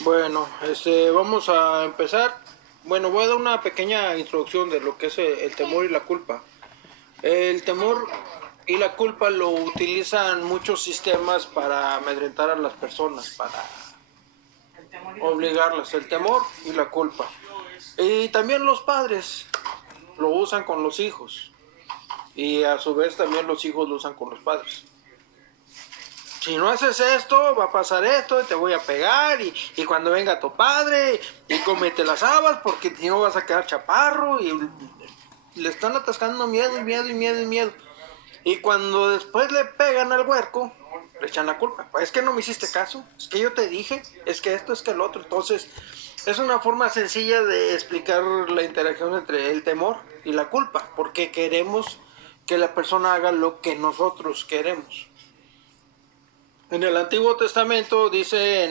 Bueno, vamos a empezar. Bueno, voy a dar una pequeña introducción de lo que es el temor y la culpa. El temor y la culpa lo utilizan muchos sistemas para amedrentar a las personas, para obligarlas. El temor y la culpa. Y también los padres lo usan con los hijos. Y a su vez también los hijos lo usan con los padres. Si no haces esto, va a pasar esto, te voy a pegar y cuando venga tu padre y cómete las habas porque si no vas a quedar chaparro y le están atascando miedo y miedo y miedo y miedo. Y cuando después le pegan al huerco, le echan la culpa. Es que no me hiciste caso, es que yo te dije, es que esto, es que el otro. Entonces, es una forma sencilla de explicar la interacción entre el temor y la culpa, porque queremos que la persona haga lo que nosotros queremos. En el Antiguo Testamento dice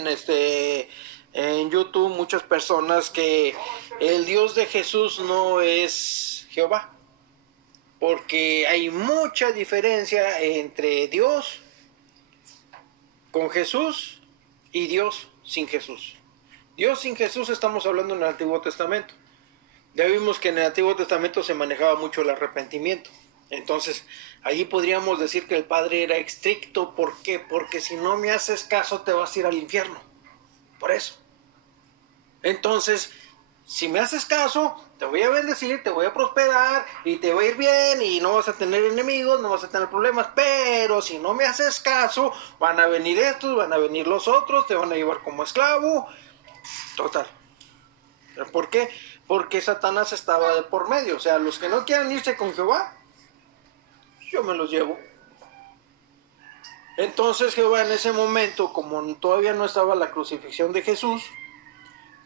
en YouTube muchas personas que el Dios de Jesús no es Jehová, porque hay mucha diferencia entre Dios con Jesús y Dios sin Jesús. Dios sin Jesús estamos hablando en el Antiguo Testamento. Ya vimos que en el Antiguo Testamento se manejaba mucho el arrepentimiento. Entonces, ahí podríamos decir que el Padre era estricto. ¿Por qué? Porque si no me haces caso te vas a ir al infierno. Por eso. Entonces, si me haces caso, te voy a bendecir, te voy a prosperar y te va a ir bien y no vas a tener enemigos, no vas a tener problemas. Pero si no me haces caso, van a venir estos, van a venir los otros, te van a llevar como esclavo. Total. ¿Por qué? Porque Satanás estaba de por medio. O sea, los que no quieran irse con Jehová, yo me los llevo. Entonces Jehová en ese momento, como todavía no estaba la crucifixión de Jesús,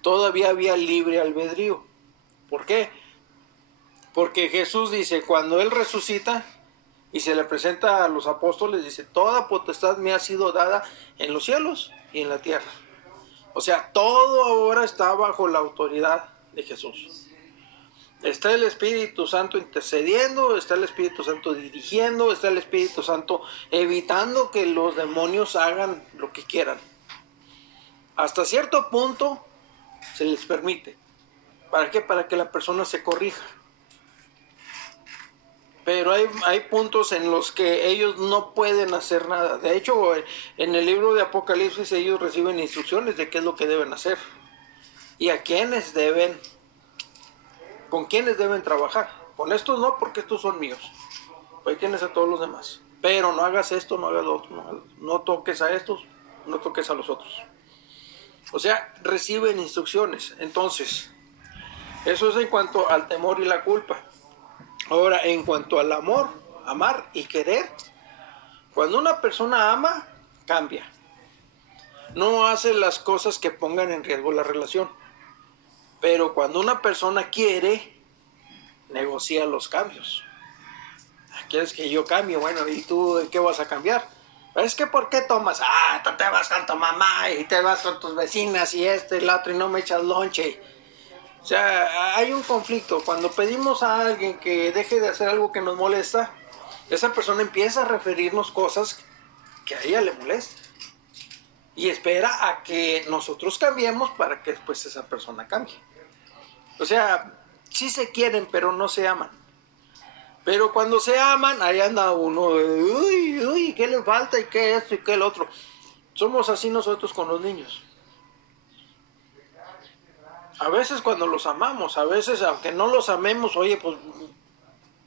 todavía había libre albedrío. ¿Por qué? Porque Jesús dice, cuando Él resucita y se le presenta a los apóstoles, dice, toda potestad me ha sido dada en los cielos y en la tierra. O sea, todo ahora está bajo la autoridad de Jesús. Está el Espíritu Santo intercediendo, está el Espíritu Santo dirigiendo, está el Espíritu Santo evitando que los demonios hagan lo que quieran. Hasta cierto punto se les permite. ¿Para qué? Para que la persona se corrija. Pero hay puntos en los que ellos no pueden hacer nada. De hecho, en el libro de Apocalipsis ellos reciben instrucciones de qué es lo que deben hacer y a quiénes deben, con quiénes deben trabajar. Con estos no, porque estos son míos. Ahí tienes a todos los demás. Pero no hagas esto, no hagas lo otro, no toques a estos, no toques a los otros. O sea, reciben instrucciones. Entonces, eso es en cuanto al temor y la culpa. Ahora, en cuanto al amor, amar y querer, cuando una persona ama, cambia. No hace las cosas que pongan en riesgo la relación. Pero cuando una persona quiere, negocia los cambios. ¿Quieres que yo cambie? Bueno, ¿y tú en qué vas a cambiar? Es que ¿por qué tomas? Ah, tú te vas con tu mamá y te vas con tus vecinas y este y el otro y no me echas lonche. O sea, hay un conflicto. Cuando pedimos a alguien que deje de hacer algo que nos molesta, esa persona empieza a referirnos cosas que a ella le molestan. Y espera a que nosotros cambiemos para que después esa persona cambie. O sea, sí se quieren, pero no se aman. Pero cuando se aman, ahí anda uno, uy, ¿qué le falta? ¿Y qué esto? ¿Y qué el otro? Somos así nosotros con los niños. A veces cuando los amamos, a veces aunque no los amemos, oye, pues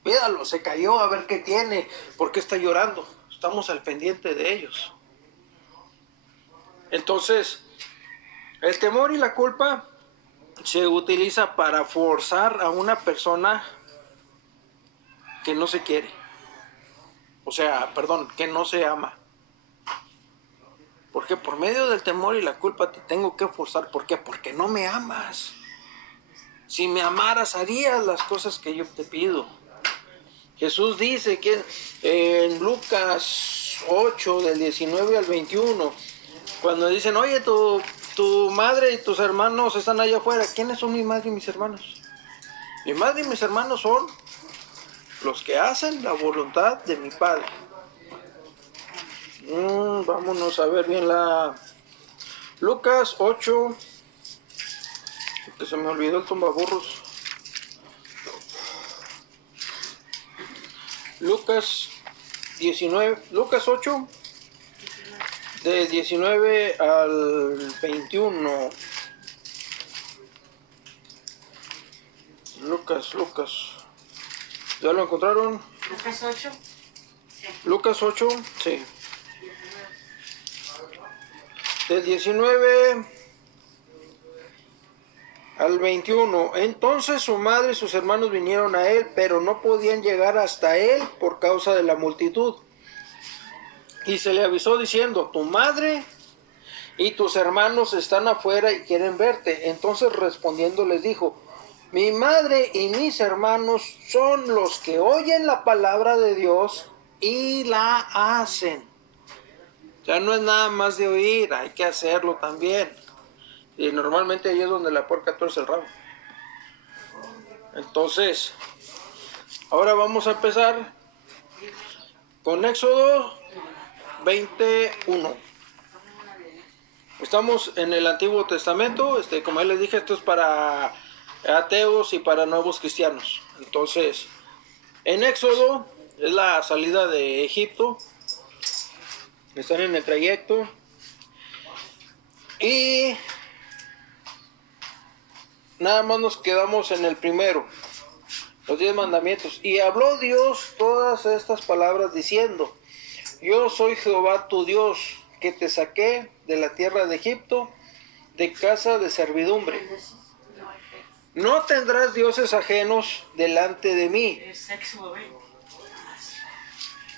míralo, se cayó, a ver qué tiene, por qué está llorando. Estamos al pendiente de ellos. Entonces, el temor y la culpa se utiliza para forzar a una persona que no se quiere. O sea, perdón, que no se ama. Porque por medio del temor y la culpa te tengo que forzar. ¿Por qué? Porque no me amas. Si me amaras, harías las cosas que yo te pido. Jesús dice que en Lucas 8, del 19 al 21, cuando dicen, oye, tu madre y tus hermanos están allá afuera. ¿Quiénes son mi madre y mis hermanos? Mi madre y mis hermanos son los que hacen la voluntad de mi Padre. Vámonos a ver bien Lucas 8, que se me olvidó el tumbaburros. Lucas 19, Lucas 8, de 19 al 21. Lucas. ¿Ya lo encontraron? Lucas 8. Sí. Lucas 8, sí. Del 19 al 21. Entonces su madre y sus hermanos vinieron a él, pero no podían llegar hasta él por causa de la multitud. Y se le avisó diciendo: tu madre y tus hermanos están afuera y quieren verte. Entonces respondiendo les dijo: mi madre y mis hermanos son los que oyen la palabra de Dios y la hacen. Ya no es nada más de oír, hay que hacerlo también. Y normalmente ahí es donde la puerca tuerce el rabo. Entonces, ahora vamos a empezar con Éxodo 21. Estamos en el Antiguo Testamento. Como ya les dije, esto es para ateos y para nuevos cristianos. Entonces, en Éxodo es la salida de Egipto. Están en el trayecto. Y nada más nos quedamos en el primero, los 10 mandamientos. Y habló Dios todas estas palabras diciendo: yo soy Jehová tu Dios, que te saqué de la tierra de Egipto, de casa de servidumbre. No tendrás dioses ajenos delante de mí.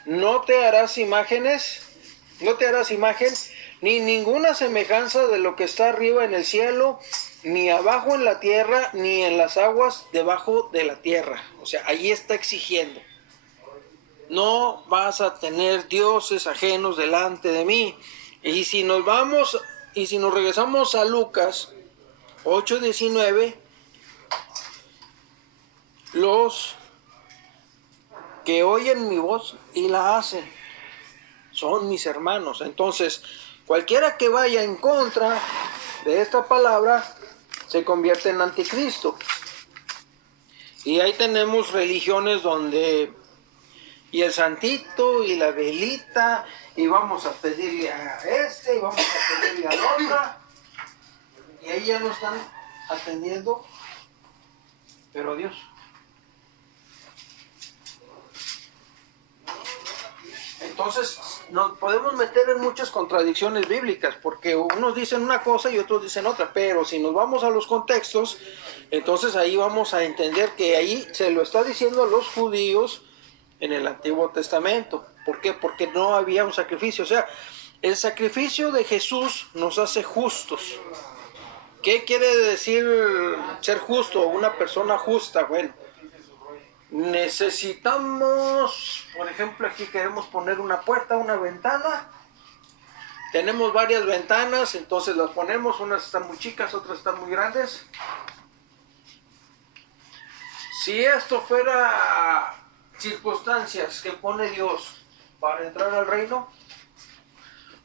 No te harás imagen, ni ninguna semejanza de lo que está arriba en el cielo, ni abajo en la tierra, ni en las aguas debajo de la tierra. O sea, ahí está exigiendo: no vas a tener dioses ajenos delante de mí. Y si nos regresamos a Lucas 8:19, los que oyen mi voz y la hacen son mis hermanos. Entonces, cualquiera que vaya en contra de esta palabra se convierte en anticristo. Y ahí tenemos religiones donde y el santito y la velita, y vamos a pedirle a este y vamos a pedirle al otro, y ahí ya no están atendiendo, pero a Dios. Entonces nos podemos meter en muchas contradicciones bíblicas, porque unos dicen una cosa y otros dicen otra, pero si nos vamos a los contextos, entonces ahí vamos a entender que ahí se lo está diciendo a los judíos en el Antiguo Testamento. ¿Por qué? Porque no había un sacrificio. O sea, el sacrificio de Jesús nos hace justos. ¿Qué quiere decir ser justo? Una persona justa. Bueno, necesitamos, por ejemplo, aquí queremos poner una puerta, una ventana. Tenemos varias ventanas, entonces las ponemos, unas están muy chicas, otras están muy grandes. Si esto fuera circunstancias que pone Dios para entrar al reino,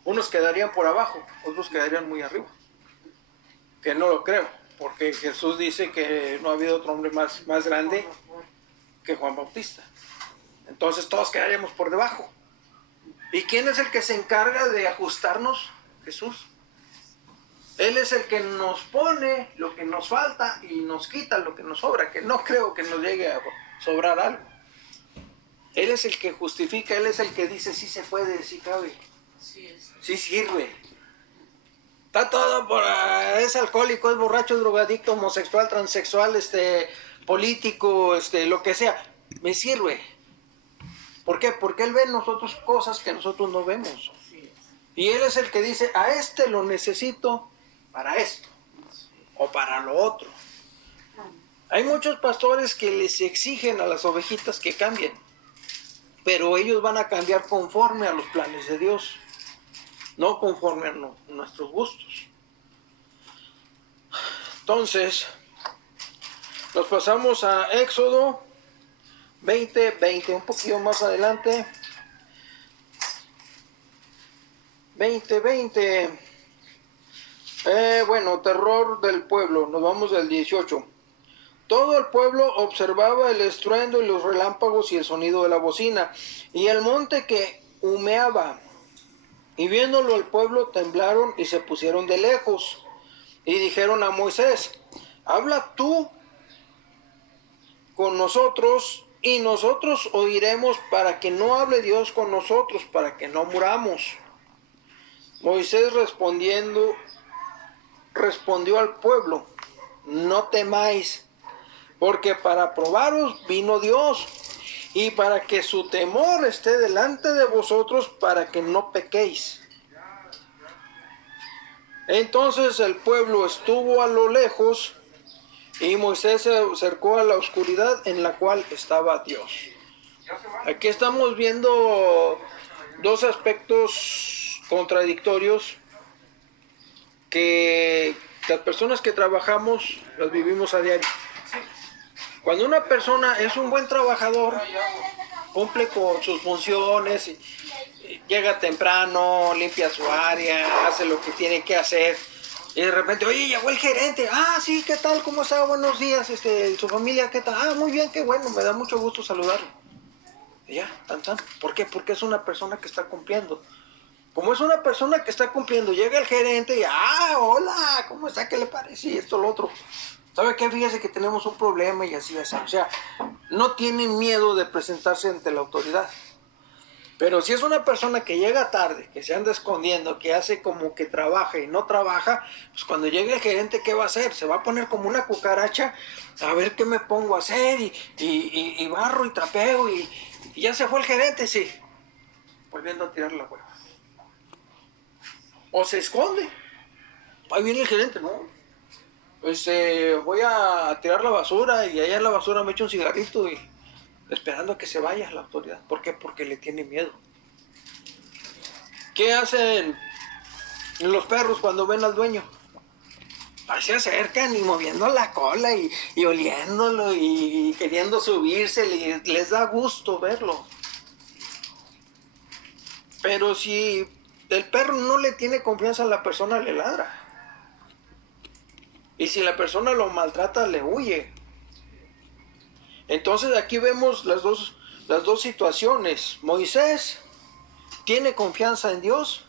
unos quedarían por abajo, otros quedarían muy arriba. Que no lo creo, porque Jesús dice que no ha habido otro hombre más grande que Juan Bautista. Entonces todos quedaríamos por debajo. ¿Y quién es el que se encarga de ajustarnos? Jesús. Él es el que nos pone lo que nos falta y nos quita lo que nos sobra, que no creo que nos llegue a sobrar algo. Él es el que justifica, Él es el que dice sí se puede, sí cabe, sí sirve. Está todo por... es alcohólico, es borracho, es drogadicto, homosexual, transexual, político, lo que sea. Me sirve. ¿Por qué? Porque Él ve en nosotros cosas que nosotros no vemos. Y Él es el que dice, a este lo necesito para esto o para lo otro. Hay muchos pastores que les exigen a las ovejitas que cambien, pero ellos van a cambiar conforme a los planes de Dios, no conforme a nuestros gustos. Entonces, nos pasamos a Éxodo 20, un poquito más adelante. 20. Bueno, terror del pueblo. Nos vamos del 18. Todo el pueblo observaba el estruendo y los relámpagos y el sonido de la bocina, y el monte que humeaba. Y viéndolo el pueblo temblaron y se pusieron de lejos. Y dijeron a Moisés: habla tú con nosotros, y nosotros oiremos, para que no hable Dios con nosotros, para que no muramos. Moisés respondió al pueblo: no temáis, porque para probaros vino Dios, y para que su temor esté delante de vosotros, para que no pequéis. Entonces el pueblo estuvo a lo lejos, y Moisés se acercó a la oscuridad en la cual estaba Dios. Aquí estamos viendo dos aspectos contradictorios que las personas que trabajamos los vivimos a diario. Cuando una persona es un buen trabajador, cumple con sus funciones, llega temprano, limpia su área, hace lo que tiene que hacer, y de repente, oye, llegó el gerente. Ah, sí, ¿qué tal? ¿Cómo está? Buenos días, su familia, ¿qué tal? Ah, muy bien, qué bueno, me da mucho gusto saludarlo. Y ya, tan. ¿Por qué? Porque es una persona que está cumpliendo. Como es una persona que está cumpliendo, llega el gerente y, hola, ¿cómo está? ¿Qué le parece? Y esto, lo otro. ¿Sabe qué? Fíjese que tenemos un problema y así, así. O sea, no tiene miedo de presentarse ante la autoridad. Pero si es una persona que llega tarde, que se anda escondiendo, que hace como que trabaja y no trabaja, pues cuando llegue el gerente, ¿qué va a hacer? Se va a poner como una cucaracha a ver qué me pongo a hacer, y barro y trapeo, y ya se fue el gerente, sí, volviendo a tirar la hueva. O se esconde. Ahí viene el gerente, ¿no? Pues voy a tirar la basura, y allá en la basura me echo un cigarrito, y esperando a que se vaya la autoridad. ¿Por qué? Porque le tiene miedo. ¿Qué hacen los perros cuando ven al dueño? Ahí se acercan y moviendo la cola y oliéndolo y queriendo subirse, les da gusto verlo. Pero si el perro no le tiene confianza a la persona, le ladra. Y si la persona lo maltrata, le huye. Entonces aquí vemos las dos situaciones. Moisés tiene confianza en Dios.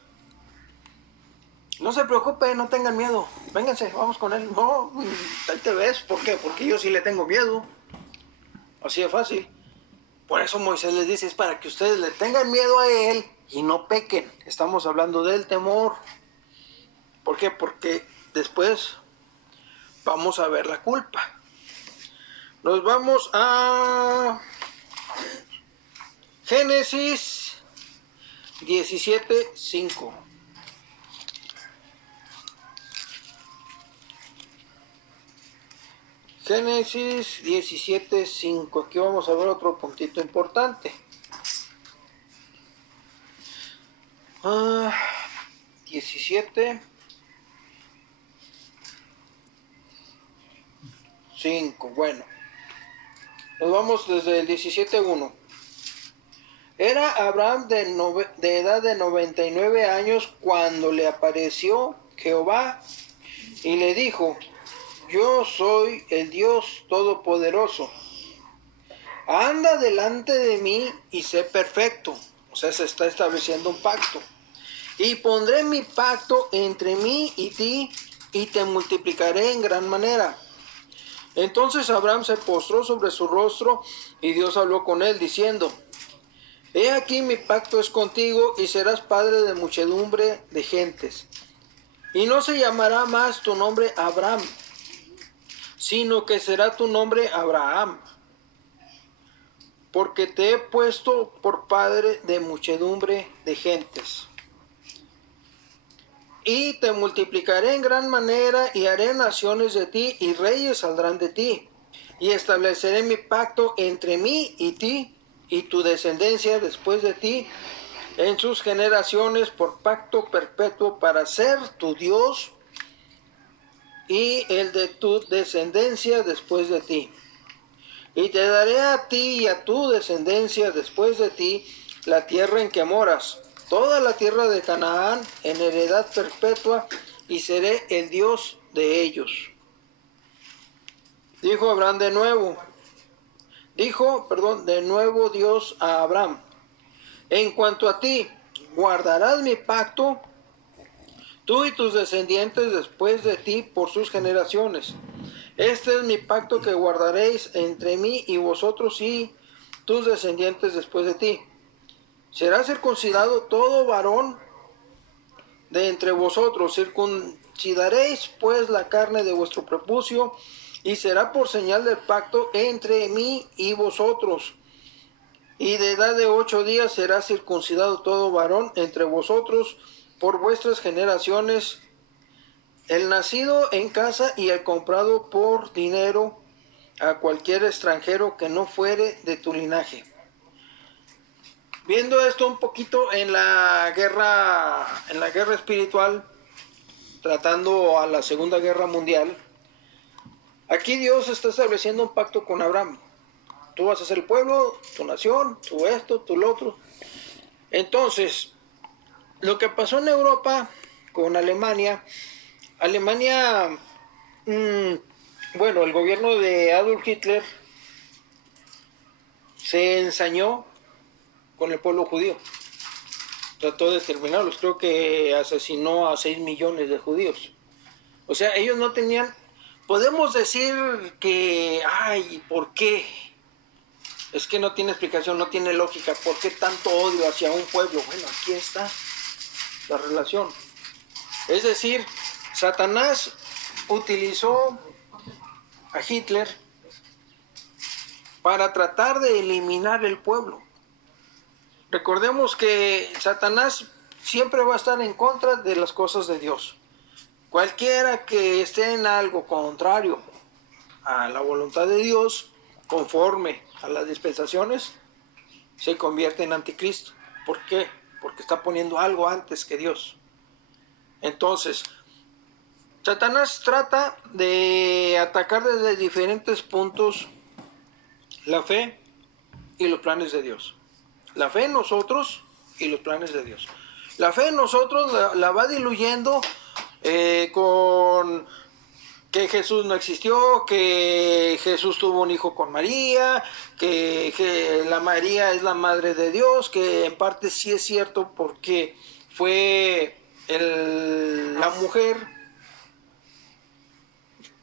No se preocupe, no tengan miedo. Vénganse, vamos con él. No, ahí te ves. ¿Por qué? Porque yo sí le tengo miedo. Así de fácil. Por eso Moisés les dice, es para que ustedes le tengan miedo a él y no pequen. Estamos hablando del temor. ¿Por qué? Porque después vamos a ver la culpa. Nos vamos a Génesis 17:5. Génesis 17:5. Aquí vamos a ver otro puntito importante. 17:5. Bueno, nos vamos desde el 17:1. Era Abraham de edad de 99 años cuando le apareció Jehová y le dijo: yo soy el Dios Todopoderoso. Anda delante de mí y sé perfecto. O sea, se está estableciendo un pacto. Y pondré mi pacto entre mí y ti, y te multiplicaré en gran manera. Entonces Abraham se postró sobre su rostro, y Dios habló con él, diciendo: he aquí mi pacto es contigo, y serás padre de muchedumbre de gentes. Y no se llamará más tu nombre Abraham, sino que será tu nombre Abraham, porque te he puesto por padre de muchedumbre de gentes. Y te multiplicaré en gran manera, y haré naciones de ti, y reyes saldrán de ti. Y estableceré mi pacto entre mí y ti, y tu descendencia después de ti, en sus generaciones, por pacto perpetuo, para ser tu Dios, y el de tu descendencia después de ti. Y te daré a ti y a tu descendencia después de ti la tierra en que moras, toda la tierra de Canaán, en heredad perpetua, y seré el Dios de ellos. Dijo Abraham de nuevo, de nuevo Dios a Abraham, en cuanto a ti, guardarás mi pacto, tú y tus descendientes después de ti por sus generaciones. Este es mi pacto que guardaréis entre mí y vosotros y tus descendientes después de ti. Será circuncidado todo varón de entre vosotros. Circuncidaréis pues la carne de vuestro prepucio, y será por señal del pacto entre mí y vosotros. Y de edad de 8 días será circuncidado todo varón entre vosotros por vuestras generaciones, el nacido en casa y el comprado por dinero a cualquier extranjero que no fuere de tu linaje. Viendo esto un poquito en la guerra espiritual, tratando a la Segunda Guerra Mundial, aquí Dios está estableciendo un pacto con Abraham. Tú vas a ser el pueblo, tu nación, tú esto, tú lo otro. Entonces, lo que pasó en Europa con Alemania, bueno, el gobierno de Adolf Hitler se ensañó con el pueblo judío. Trató de exterminarlos, creo que asesinó a 6 millones de judíos. O sea, ellos no tenían, podemos decir que, ay, ¿por qué? Es que no tiene explicación, no tiene lógica. ¿Por qué tanto odio hacia un pueblo? Bueno, aquí está la relación. Es decir, Satanás utilizó a Hitler para tratar de eliminar el pueblo. Recordemos que Satanás siempre va a estar en contra de las cosas de Dios. Cualquiera que esté en algo contrario a la voluntad de Dios, conforme a las dispensaciones, se convierte en anticristo. ¿Por qué? Porque está poniendo algo antes que Dios. Entonces, Satanás trata de atacar desde diferentes puntos la fe y los planes de Dios. La fe en nosotros y los planes de Dios. La fe en nosotros la va diluyendo con que Jesús no existió, que Jesús tuvo un hijo con María, que la María es la madre de Dios, que en parte sí es cierto porque fue la mujer,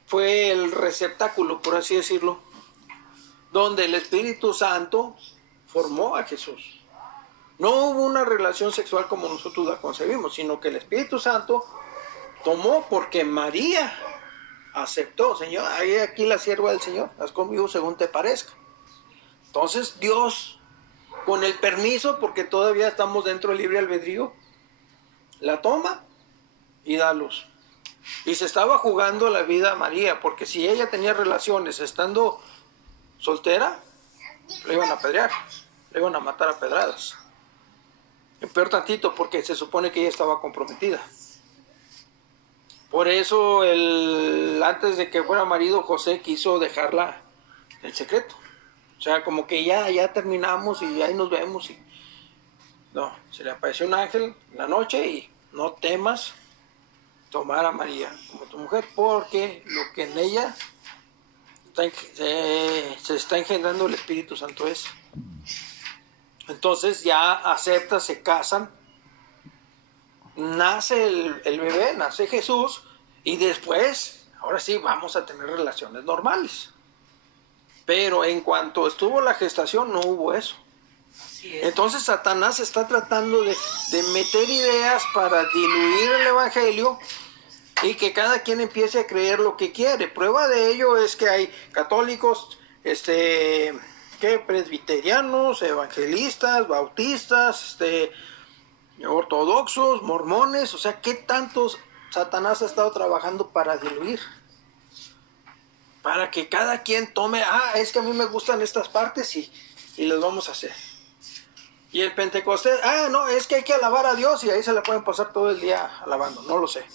fue el receptáculo, por así decirlo, donde el Espíritu Santo formó a Jesús. No hubo una relación sexual como nosotros la concebimos, sino que el Espíritu Santo tomó porque María aceptó. Señor, hay aquí la sierva del Señor, haz conmigo según te parezca. Entonces Dios, con el permiso, porque todavía estamos dentro del libre albedrío, la toma y da luz. Y se estaba jugando la vida a María, porque si ella tenía relaciones estando soltera, le iban a apedrear, le iban a matar a pedradas. Y peor tantito, porque se supone que ella estaba comprometida. Por eso, antes de que fuera marido, José quiso dejarla en secreto. O sea, como que ya terminamos y ahí nos vemos. No, se le apareció un ángel en la noche y no temas tomar a María como tu mujer, porque lo que en ella se está engendrando el Espíritu Santo es. Entonces ya acepta, se casan, nace el bebé, nace Jesús, y después, ahora sí, vamos a tener relaciones normales. Pero en cuanto estuvo la gestación, no hubo eso. Entonces Satanás está tratando de meter ideas para diluir el evangelio y que cada quien empiece a creer lo que quiere. Prueba de ello es que hay católicos, presbiterianos, evangelistas, bautistas, ortodoxos, mormones. O sea, ¿qué tantos Satanás ha estado trabajando para diluir? Para que cada quien tome, es que a mí me gustan estas partes y las vamos a hacer. Y el Pentecostés, no, es que hay que alabar a Dios y ahí se la pueden pasar todo el día alabando, no lo sé.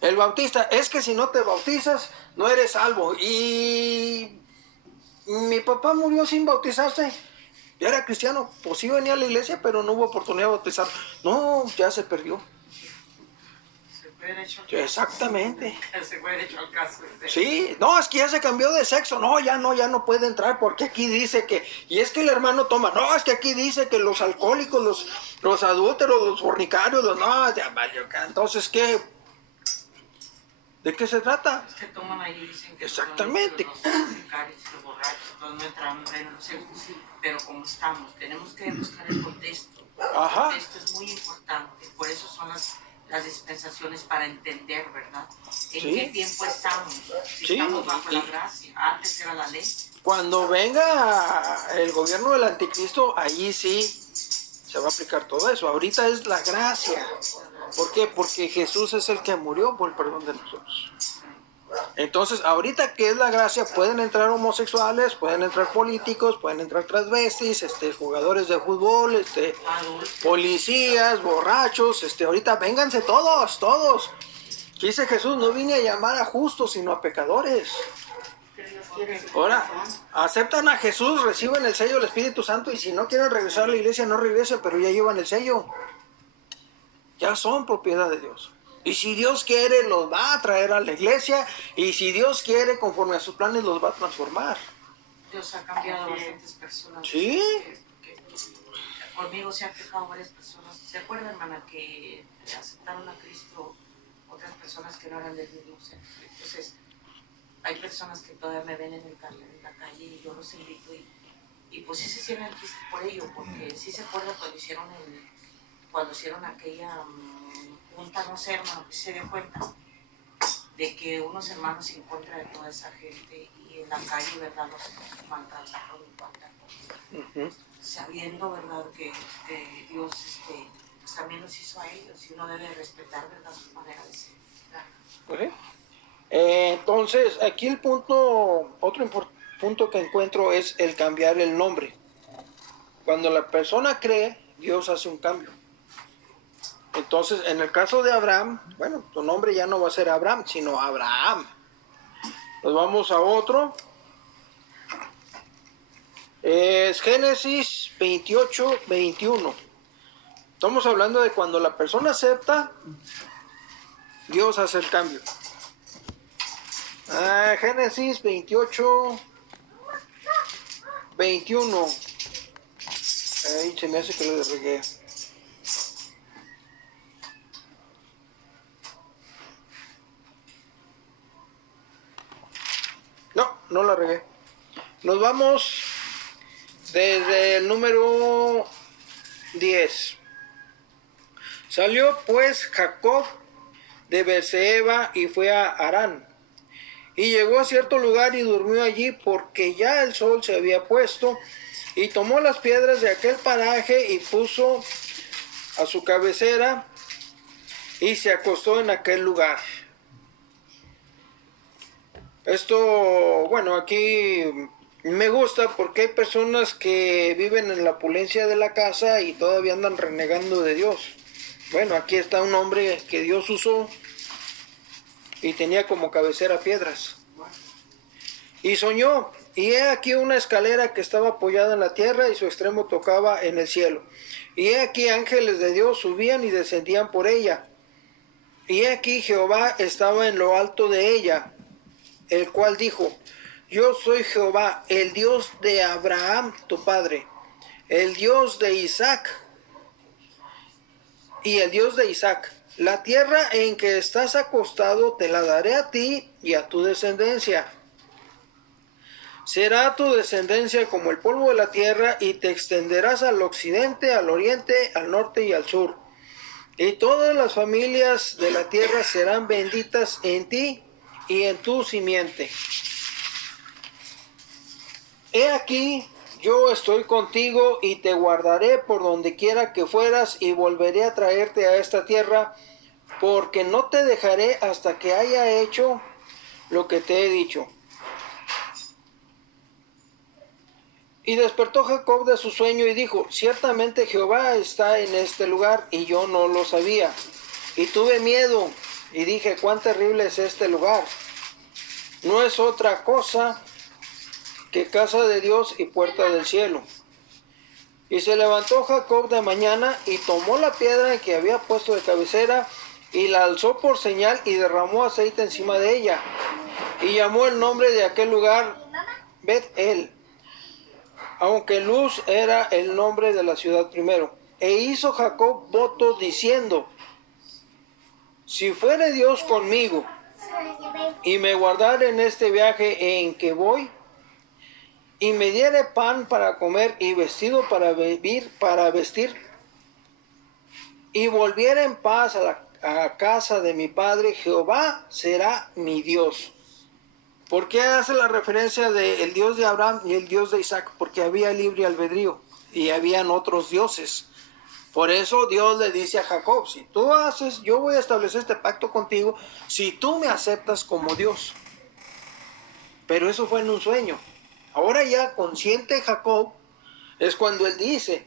El bautista, es que si no te bautizas, no eres salvo. Y mi papá murió sin bautizarse. Ya era cristiano, pues sí venía a la iglesia, pero no hubo oportunidad de bautizar. No, ya se perdió. hubiera hecho al Sí, exactamente. caso. Se hubiera hecho al caso. Sí, no, es que ya se cambió de sexo, no, ya no puede entrar porque aquí dice que, y es que el hermano toma, no, es que aquí dice que los alcohólicos, los adúlteros, los fornicarios, no, ya valió, entonces, ¿qué? ¿De qué se trata? Los que toman ahí dicen que Exactamente. los fornicarios y los borrachos, todos no entramos en el reino de los cielos. Pero como estamos, tenemos que buscar el contexto. Ajá. El contexto es muy importante, por eso son las dispensaciones para entender, ¿verdad? ¿En Sí. qué tiempo estamos? Si Sí. estamos bajo la gracia, antes era la ley. Cuando venga el gobierno del anticristo, allí sí se va a aplicar todo eso. Ahorita es la gracia. ¿Por qué? Porque Jesús es el que murió por el perdón de nosotros. Entonces, ahorita que es la gracia, pueden entrar homosexuales, pueden entrar políticos, pueden entrar transvestis, jugadores de fútbol, policías, borrachos, ahorita vénganse todos. Dice Jesús, no vine a llamar a justos, sino a pecadores. Ahora, aceptan a Jesús, reciben el sello del Espíritu Santo y si no quieren regresar a la iglesia, no regresen, pero ya llevan el sello. Ya son propiedad de Dios. Y si Dios quiere, los va a traer a la iglesia. Y si Dios quiere, conforme a sus planes, los va a transformar. Dios ha cambiado a bastantes personas. Sí. Conmigo se han quejado varias personas. ¿Se acuerdan, hermana, que aceptaron a Cristo otras personas que no eran del mismo sexo? Entonces, hay personas que todavía me ven en la calle y yo los invito y pues sí se sienten tristes por ello, porque sí se acuerdan cuando hicieron aquella junta, no sé, hermano, que se dio cuenta de que unos hermanos en contra de toda esa gente y en la calle, ¿verdad?, los maltrataron y cuantas cosas. Sabiendo, ¿verdad?, que Dios pues también los hizo a ellos y uno debe respetar, ¿verdad?, su manera de ser. Okay. Entonces, aquí el punto, punto que encuentro es el cambiar el nombre. Cuando la persona cree, Dios hace un cambio. Entonces, en el caso de Abraham, bueno, tu nombre ya no va a ser Abraham, sino Abraham. Nos vamos a otro. Es Génesis 28, 21. Estamos hablando de cuando la persona acepta, Dios hace el cambio. Génesis 28, 21. Ahí se me hace que lo regué. No la regué. Nos vamos desde el número 10. Salió pues Jacob de Berseba y fue a Harán. Y llegó a cierto lugar y durmió allí porque ya el sol se había puesto. Y tomó las piedras de aquel paraje y puso a su cabecera y se acostó en aquel lugar. Esto, bueno, aquí me gusta porque hay personas que viven en la opulencia de la casa y todavía andan renegando de Dios. Bueno, aquí está un hombre que Dios usó y tenía como cabecera piedras. Y soñó, y he aquí una escalera que estaba apoyada en la tierra y su extremo tocaba en el cielo. Y he aquí ángeles de Dios subían y descendían por ella. Y he aquí Jehová estaba en lo alto de ella, el cual dijo: Yo soy Jehová, el Dios de Abraham tu padre, el Dios de Isaac y el Dios de Isaac. La tierra en que estás acostado te la daré a ti y a tu descendencia. Será tu descendencia como el polvo de la tierra, y te extenderás al occidente, al oriente, al norte y al sur. Y todas las familias de la tierra serán benditas en ti y en tu simiente. He aquí, yo estoy contigo y te guardaré por donde quiera que fueras, y volveré a traerte a esta tierra, porque no te dejaré hasta que haya hecho lo que te he dicho. Y despertó Jacob de su sueño y dijo: Ciertamente Jehová está en este lugar, y yo no lo sabía. Y tuve miedo, y dije: cuán terrible es este lugar. No es otra cosa que casa de Dios y puerta del cielo. Y se levantó Jacob de mañana, y tomó la piedra que había puesto de cabecera, y la alzó por señal y derramó aceite encima de ella. Y llamó el nombre de aquel lugar Bet-El, aunque Luz era el nombre de la ciudad primero. E hizo Jacob voto diciendo: si fuere Dios conmigo y me guardare en este viaje en que voy, y me diere pan para comer y vestido para vestir, y volviera en paz a casa de mi padre, Jehová será mi Dios. ¿Por qué hace la referencia del Dios de Abraham y el Dios de Isaac? Porque había libre albedrío y habían otros dioses. Por eso Dios le dice a Jacob: si tú haces, yo voy a establecer este pacto contigo, si tú me aceptas como Dios. Pero eso fue en un sueño. Ahora ya consciente Jacob es cuando él dice: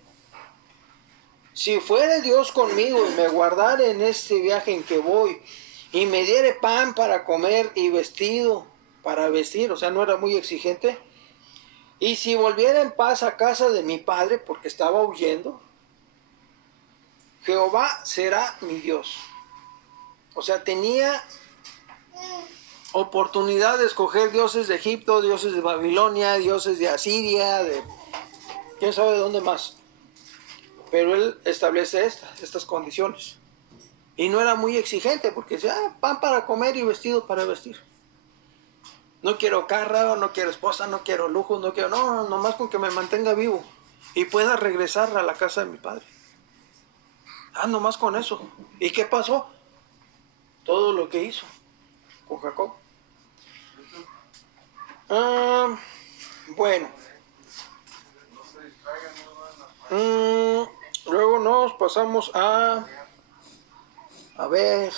si fuere Dios conmigo y me guardare en este viaje en que voy, y me diere pan para comer y vestido para vestir, o sea, no era muy exigente, y si volviera en paz a casa de mi padre, porque estaba huyendo, Jehová será mi Dios. O sea, tenía oportunidad de escoger dioses de Egipto, dioses de Babilonia, dioses de Asiria, de quién sabe de dónde más. Pero él establece estas condiciones. Y no era muy exigente, porque decía: pan para comer y vestido para vestir. No quiero carro, no quiero esposa, no quiero lujo, no, nomás con que me mantenga vivo y pueda regresar a la casa de mi padre. Nomás con eso. ¿Y qué pasó? Todo lo que hizo con Jacob. Bueno. Luego nos pasamos a ver.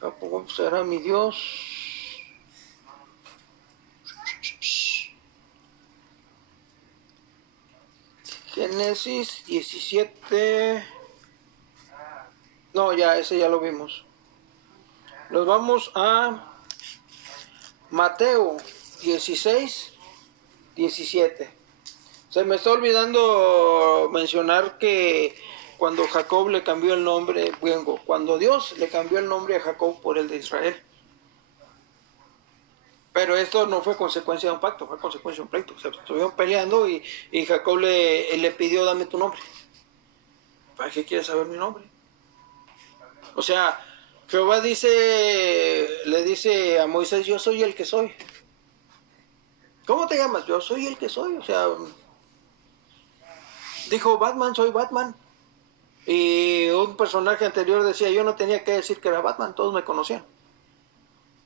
Jacob será mi Dios. Génesis 17. No, ya, ese ya lo vimos. Nos vamos a Mateo 16, 17. Se me está olvidando mencionar que cuando Jacob le cambió el nombre, cuando Dios le cambió el nombre a Jacob por el de Israel. Pero esto no fue consecuencia de un pacto, fue consecuencia de un pleito. Se estuvieron peleando y Jacob le pidió: dame tu nombre. ¿Para qué quieres saber mi nombre? O sea, Jehová le dice a Moisés: yo soy el que soy. ¿Cómo te llamas? Yo soy el que soy. O sea, dijo Batman, soy Batman. Y un personaje anterior decía: yo no tenía que decir que era Batman, todos me conocían.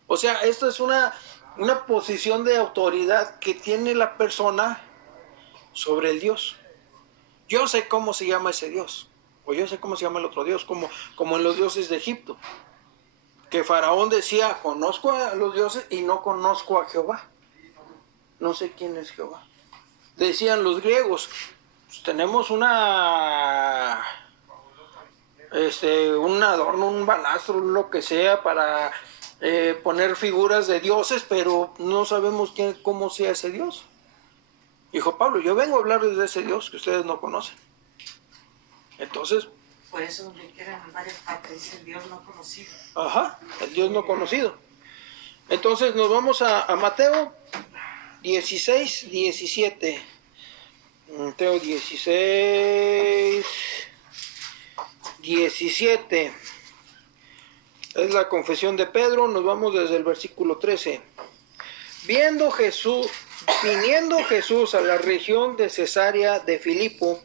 O sea, esto es una posición de autoridad que tiene la persona sobre el Dios. Yo sé cómo se llama ese Dios, o yo sé cómo se llama el otro Dios, como en los dioses de Egipto, que Faraón decía: conozco a los dioses y no conozco a Jehová, no sé quién es Jehová. Decían los griegos: pues tenemos un adorno, un balastro, lo que sea, para poner figuras de dioses, pero no sabemos cómo sea ese Dios. Dijo Pablo: yo vengo a hablarles de ese Dios que ustedes no conocen. Entonces, por eso donde quieran en varias partes dice el Dios no conocido. Ajá, el Dios no conocido. Entonces nos vamos a Mateo 16, 17. Mateo 16, 17. Es la confesión de Pedro. Nos vamos desde el versículo 13. Viniendo Jesús a la región de Cesarea de Filipo,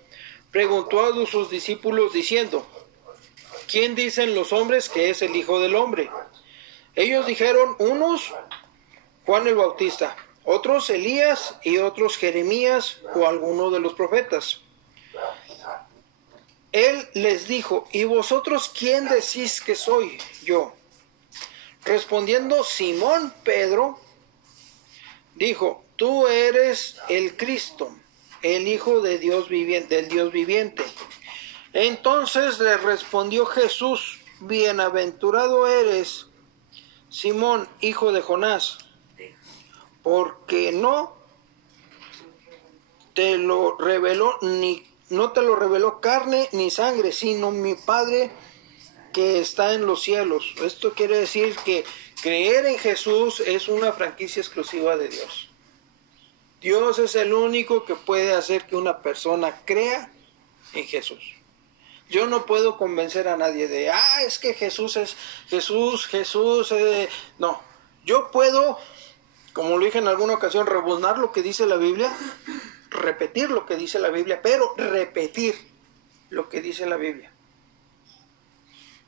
preguntó a sus discípulos diciendo: ¿quién dicen los hombres que es el Hijo del Hombre? Ellos dijeron: unos, Juan el Bautista, otros Elías, y otros Jeremías o alguno de los profetas. Él les dijo: ¿y vosotros quién decís que soy yo? Respondiendo Simón Pedro, dijo: tú eres el Cristo, el Hijo de Dios viviente, del Dios viviente. Entonces le respondió Jesús: bienaventurado eres, Simón, hijo de Jonás, porque no te lo reveló carne ni sangre, sino mi Padre que está en los cielos. Esto quiere decir que creer en Jesús es una franquicia exclusiva de Dios. Dios es el único que puede hacer que una persona crea en Jesús. Yo no puedo convencer a nadie de, es que Jesús es, no. Yo puedo, como lo dije en alguna ocasión, rebuznar lo que dice la Biblia, repetir lo que dice la Biblia, pero repetir lo que dice la Biblia.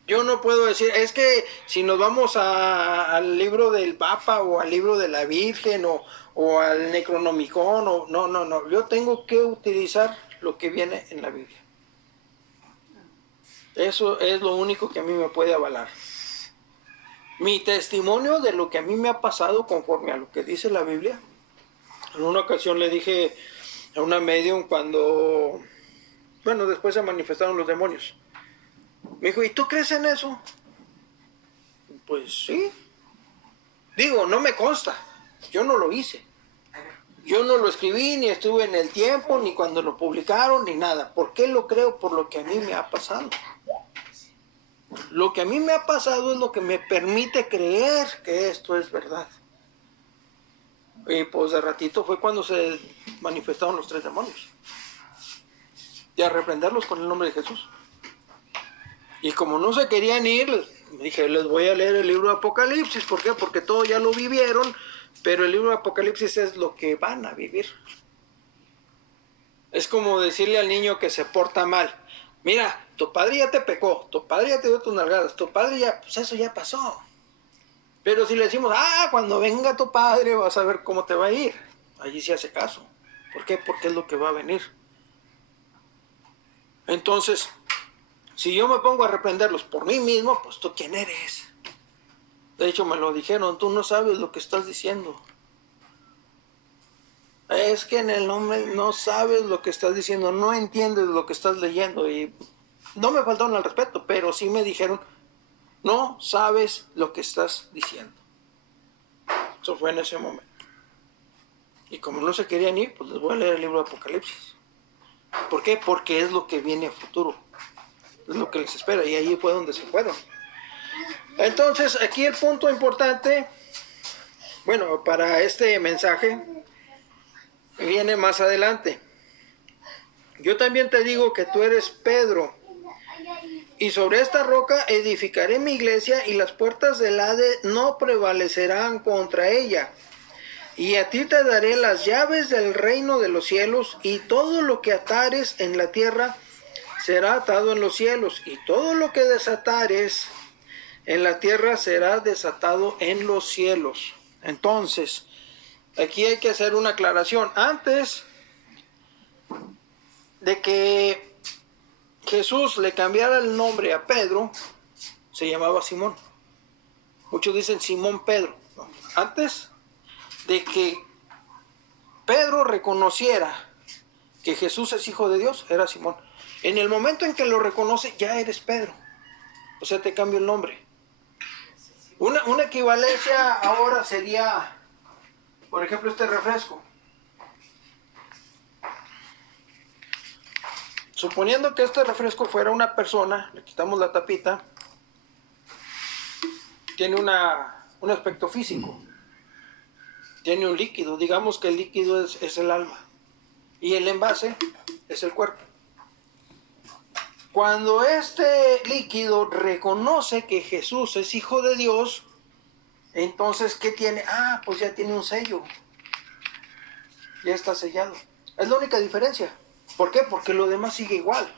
Yo no puedo decir, es que si nos vamos al libro del Papa o al libro de la Virgen o al Necronomicon, no. Yo tengo que utilizar lo que viene en la Biblia. Eso es lo único que a mí me puede avalar. Mi testimonio de lo que a mí me ha pasado conforme a lo que dice la Biblia. En una ocasión le dije a una medium cuando, después se manifestaron los demonios. Me dijo, ¿y tú crees en eso? Pues sí. Digo, no me consta. Yo no lo hice. Yo no lo escribí, ni estuve en el tiempo, ni cuando lo publicaron, ni nada. ¿Por qué lo creo? Por lo que a mí me ha pasado. Lo que a mí me ha pasado es lo que me permite creer que esto es verdad. Y pues de ratito fue cuando se manifestaron los 3 demonios. Y a reprenderlos con el nombre de Jesús. Y como no se querían ir, dije, les voy a leer el libro de Apocalipsis. ¿Por qué? Porque todo ya lo vivieron, pero el libro de Apocalipsis es lo que van a vivir. Es como decirle al niño que se porta mal. Mira, tu padre ya te pecó, tu padre ya te dio tus nalgadas, tu padre ya, pues eso ya pasó. Pero si le decimos, cuando venga tu padre vas a ver cómo te va a ir. Allí se hace caso. ¿Por qué? Porque es lo que va a venir. Entonces, si yo me pongo a reprenderlos por mí mismo, pues ¿tú quién eres? De hecho me lo dijeron, tú no sabes lo que estás diciendo. Es que en el nombre no sabes lo que estás diciendo, no entiendes lo que estás leyendo. Y no me faltaron al respeto, pero sí me dijeron, no sabes lo que estás diciendo. Eso fue en ese momento. Y como no se querían ir, pues les voy a leer el libro de Apocalipsis. ¿Por qué? Porque es lo que viene a futuro. Es lo que les espera. Y ahí fue donde se fueron. Entonces, aquí el punto importante, para este mensaje, viene más adelante. Yo también te digo que tú eres Pedro, y sobre esta roca edificaré mi iglesia, y las puertas del Hades no prevalecerán contra ella. Y a ti te daré las llaves del reino de los cielos, y todo lo que atares en la tierra será atado en los cielos, y todo lo que desatares en la tierra será desatado en los cielos. Entonces, aquí hay que hacer una aclaración. Antes de que Jesús le cambiara el nombre a Pedro, se llamaba Simón. Muchos dicen Simón Pedro. No. Antes de que Pedro reconociera que Jesús es hijo de Dios, era Simón. En el momento en que lo reconoce, ya eres Pedro. O sea, te cambia el nombre. Una equivalencia ahora sería, por ejemplo, este refresco. Suponiendo que este refresco fuera una persona, le quitamos la tapita, tiene un aspecto físico, tiene un líquido, digamos que el líquido es el alma, y el envase es el cuerpo. Cuando este líquido reconoce que Jesús es hijo de Dios, entonces, ¿qué tiene? Pues ya tiene un sello. Ya está sellado. Es la única diferencia. ¿Por qué? Porque lo demás sigue igual.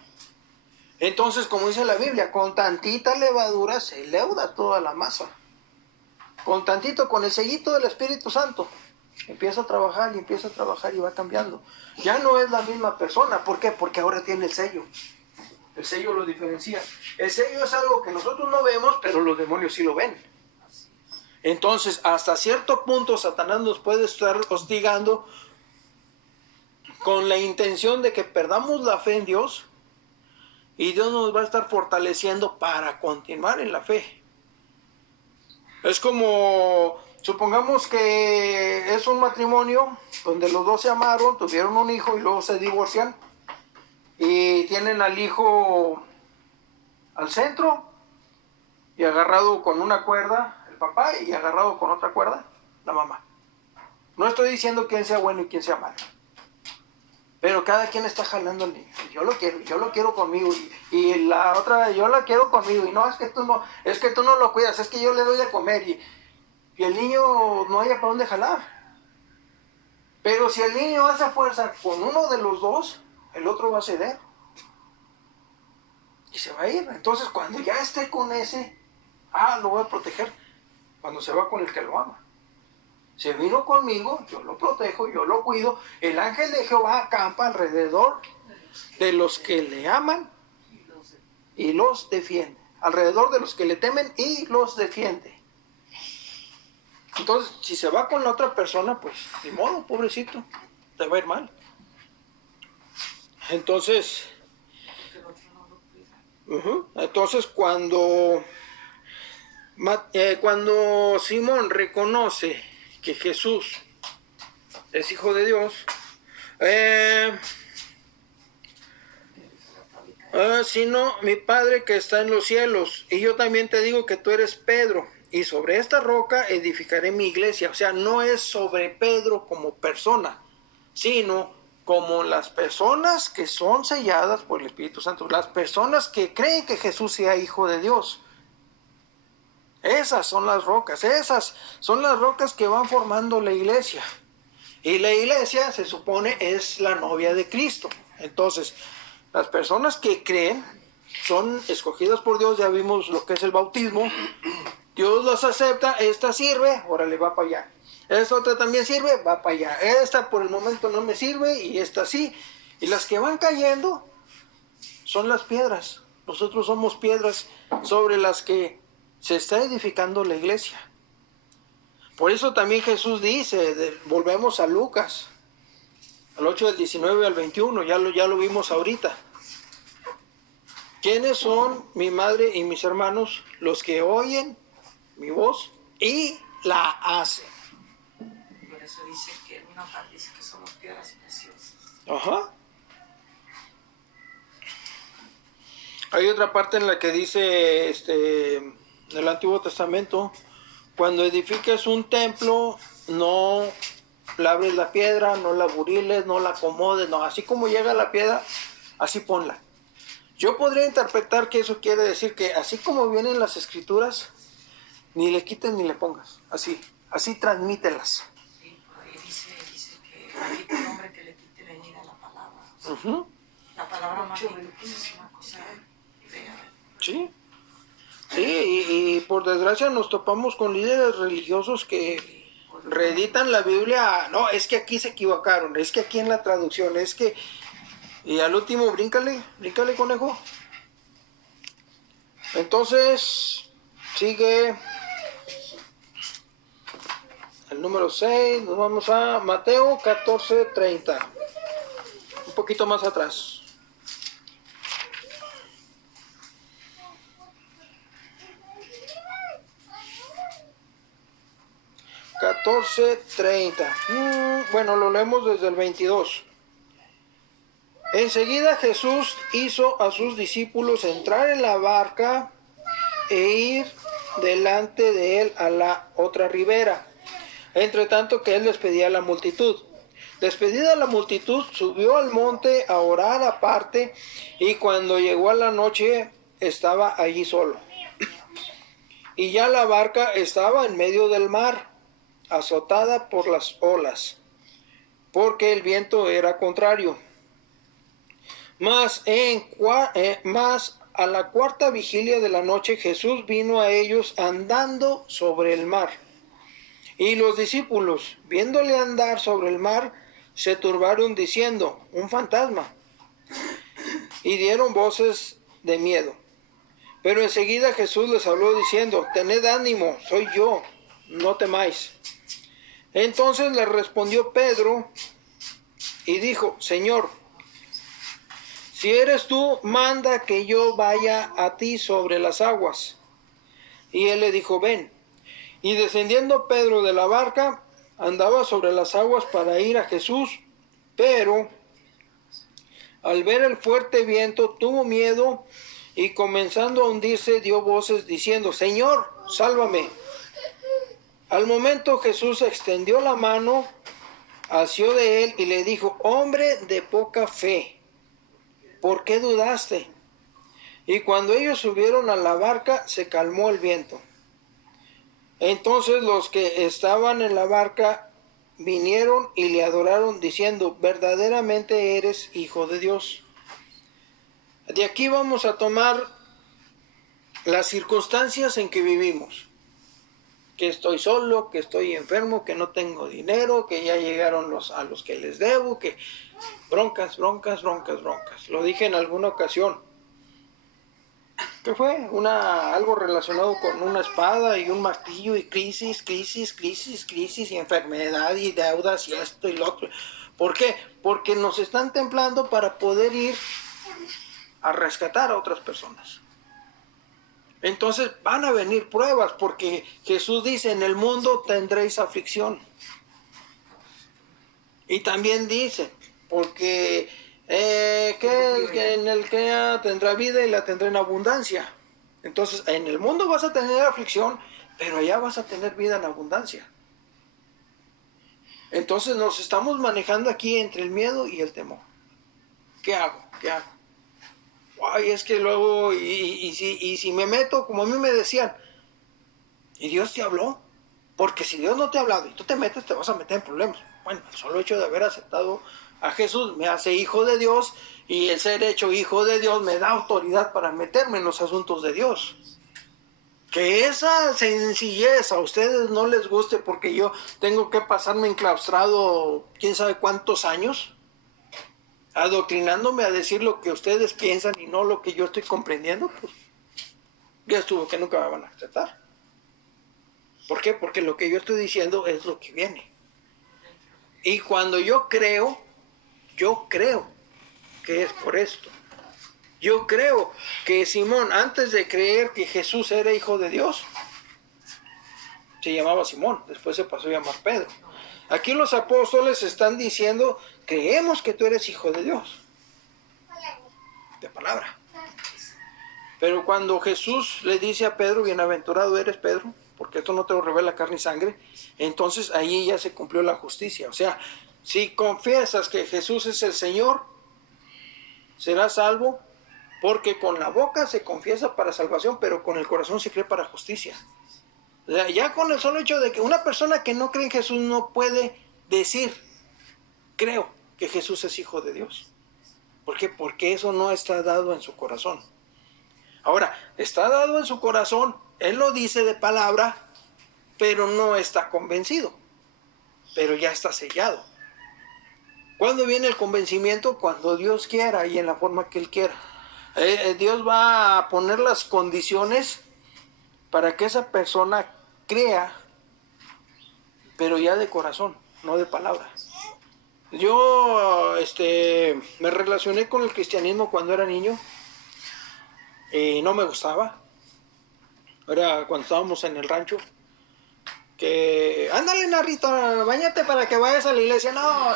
Entonces, como dice la Biblia, con tantita levadura se leuda toda la masa. Con tantito, con el sellito del Espíritu Santo, empieza a trabajar y va cambiando. Ya no es la misma persona. ¿Por qué? Porque ahora tiene el sello. El sello lo diferencia. El sello es algo que nosotros no vemos, pero los demonios sí lo ven. Entonces, hasta cierto punto, Satanás nos puede estar hostigando con la intención de que perdamos la fe en Dios, y Dios nos va a estar fortaleciendo para continuar en la fe. Es como, supongamos que es un matrimonio donde los dos se amaron, tuvieron un hijo y luego se divorcian. Y tienen al hijo al centro y agarrado con una cuerda el papá y agarrado con otra cuerda la mamá. No estoy diciendo quién sea bueno y quién sea malo, pero cada quien está jalando al niño. Yo lo quiero conmigo, y la otra, yo la quiero conmigo, y no, es que tú no lo cuidas, es que yo le doy de comer, y el niño no haya para dónde jalar. Pero si el niño hace fuerza con uno de los dos, el otro va a ceder y se va a ir. Entonces, cuando ya esté con ese, lo voy a proteger. Cuando se va con el que lo ama, se vino conmigo, yo lo protejo, yo lo cuido. El ángel de Jehová acampa alrededor de los que le aman y los defiende. Alrededor de los que le temen y los defiende. Entonces, si se va con la otra persona, pues, ni modo, pobrecito, te va a ir mal. Entonces, cuando Simón reconoce que Jesús es hijo de Dios, sino mi Padre que está en los cielos, y yo también te digo que tú eres Pedro, y sobre esta roca edificaré mi iglesia. O sea, no es sobre Pedro como persona, sino como las personas que son selladas por el Espíritu Santo, las personas que creen que Jesús sea hijo de Dios. Esas son las rocas que van formando la iglesia. Y la iglesia, se supone, es la novia de Cristo. Entonces, las personas que creen son escogidas por Dios. Ya vimos lo que es el bautismo. Dios las acepta, esta sirve, órale, va para allá. Esta otra también sirve, va para allá. Esta por el momento no me sirve y esta sí. Y las que van cayendo son las piedras. Nosotros somos piedras sobre las que se está edificando la iglesia. Por eso también Jesús dice, volvemos a Lucas, al 8 del 19 al 21, ya lo vimos ahorita. ¿Quiénes son mi madre y mis hermanos? Los que oyen mi voz y la hacen. Por eso dice que en una parte dice que somos piedras preciosas. Ajá. Hay otra parte en la que dice, en el Antiguo Testamento, cuando edifiques un templo, no labres la piedra, no la buriles, no la acomodes, no, así como llega la piedra, así ponla. Yo podría interpretar que eso quiere decir que así como vienen las escrituras, ni le quites ni le pongas, así transmítelas. Sí, por ahí dice que hay un hombre que le quite venida a la palabra. La palabra más es una cosa fea. Sí. Sí, y por desgracia nos topamos con líderes religiosos que reeditan la Biblia. No, es que aquí se equivocaron, es que aquí en la traducción, es que... Y al último, bríncale, conejo. Entonces, sigue el número 6, nos vamos a Mateo 14:30. Un poquito más atrás. Bueno, lo leemos desde el 22. Enseguida Jesús hizo a sus discípulos entrar en la barca e ir delante de él a la otra ribera, entre tanto que él despedía a la multitud. Despedida la multitud, subió al monte a orar aparte, y cuando llegó a la noche estaba allí solo. Y ya la barca estaba en medio del mar, azotada por las olas, porque el viento era contrario. Mas a la cuarta vigilia de la noche Jesús vino a ellos andando sobre el mar. Y los discípulos, viéndole andar sobre el mar, se turbaron diciendo, un fantasma, y dieron voces de miedo. Pero enseguida Jesús les habló diciendo, tened ánimo, soy yo, no temáis. Entonces le respondió Pedro y dijo, Señor, si eres tú, manda que yo vaya a ti sobre las aguas. Y él le dijo, ven. Y descendiendo Pedro de la barca, andaba sobre las aguas para ir a Jesús, pero al ver el fuerte viento tuvo miedo y comenzando a hundirse dio voces diciendo, Señor, sálvame. Al momento Jesús extendió la mano, asió de él y le dijo, hombre de poca fe, ¿por qué dudaste? Y cuando ellos subieron a la barca, se calmó el viento. Entonces los que estaban en la barca vinieron y le adoraron diciendo, verdaderamente eres Hijo de Dios. De aquí vamos a tomar las circunstancias en que vivimos. Que estoy solo, que estoy enfermo, que no tengo dinero, que ya llegaron a los que les debo, que broncas. Lo dije en alguna ocasión. ¿Qué fue? Algo relacionado con una espada y un martillo y crisis, y enfermedad y deudas y esto y lo otro. ¿Por qué? Porque nos están templando para poder ir a rescatar a otras personas. Entonces van a venir pruebas porque Jesús dice, en el mundo tendréis aflicción. Y también dice, porque que en el que tendrá vida y la tendrá en abundancia. Entonces en el mundo vas a tener aflicción, pero allá vas a tener vida en abundancia. Entonces nos estamos manejando aquí entre el miedo y el temor. ¿Qué hago? Ay, es que luego, y si me meto, como a mí me decían, ¿y Dios te habló? Porque si Dios no te ha hablado y tú te metes, te vas a meter en problemas. Bueno, el solo hecho de haber aceptado a Jesús me hace hijo de Dios, y el ser hecho hijo de Dios me da autoridad para meterme en los asuntos de Dios. Que esa sencillez a ustedes no les guste porque yo tengo que pasarme enclaustrado quién sabe cuántos años, adoctrinándome a decir lo que ustedes piensan y no lo que yo estoy comprendiendo, pues ya estuvo que nunca me van a aceptar. ¿Por qué? Porque lo que yo estoy diciendo es lo que viene. Y cuando yo creo que es por esto. Yo creo que Simón, antes de creer que Jesús era hijo de Dios, se llamaba Simón, después se pasó a llamar Pedro. Aquí los apóstoles están diciendo, creemos que tú eres hijo de Dios. De palabra. Pero cuando Jesús le dice a Pedro, bienaventurado eres Pedro, porque esto no te lo revela carne y sangre, entonces ahí ya se cumplió la justicia. O sea, si confiesas que Jesús es el Señor, serás salvo, porque con la boca se confiesa para salvación, pero con el corazón se cree para justicia. O sea, ya con el solo hecho de que una persona que no cree en Jesús no puede decir, creo que Jesús es hijo de Dios. ¿Por qué? Porque eso no está dado en su corazón. Ahora, está dado en su corazón, él lo dice de palabra, pero no está convencido, pero ya está sellado. ¿Cuándo viene el convencimiento? Cuando Dios quiera y en la forma que Él quiera. Dios va a poner las condiciones para que esa persona crea, pero ya de corazón, no de palabra. Yo me relacioné con el cristianismo cuando era niño y no me gustaba. Era cuando estábamos en el rancho. Que, ándale, Narrito, bañate para que vayas a la iglesia. No, no.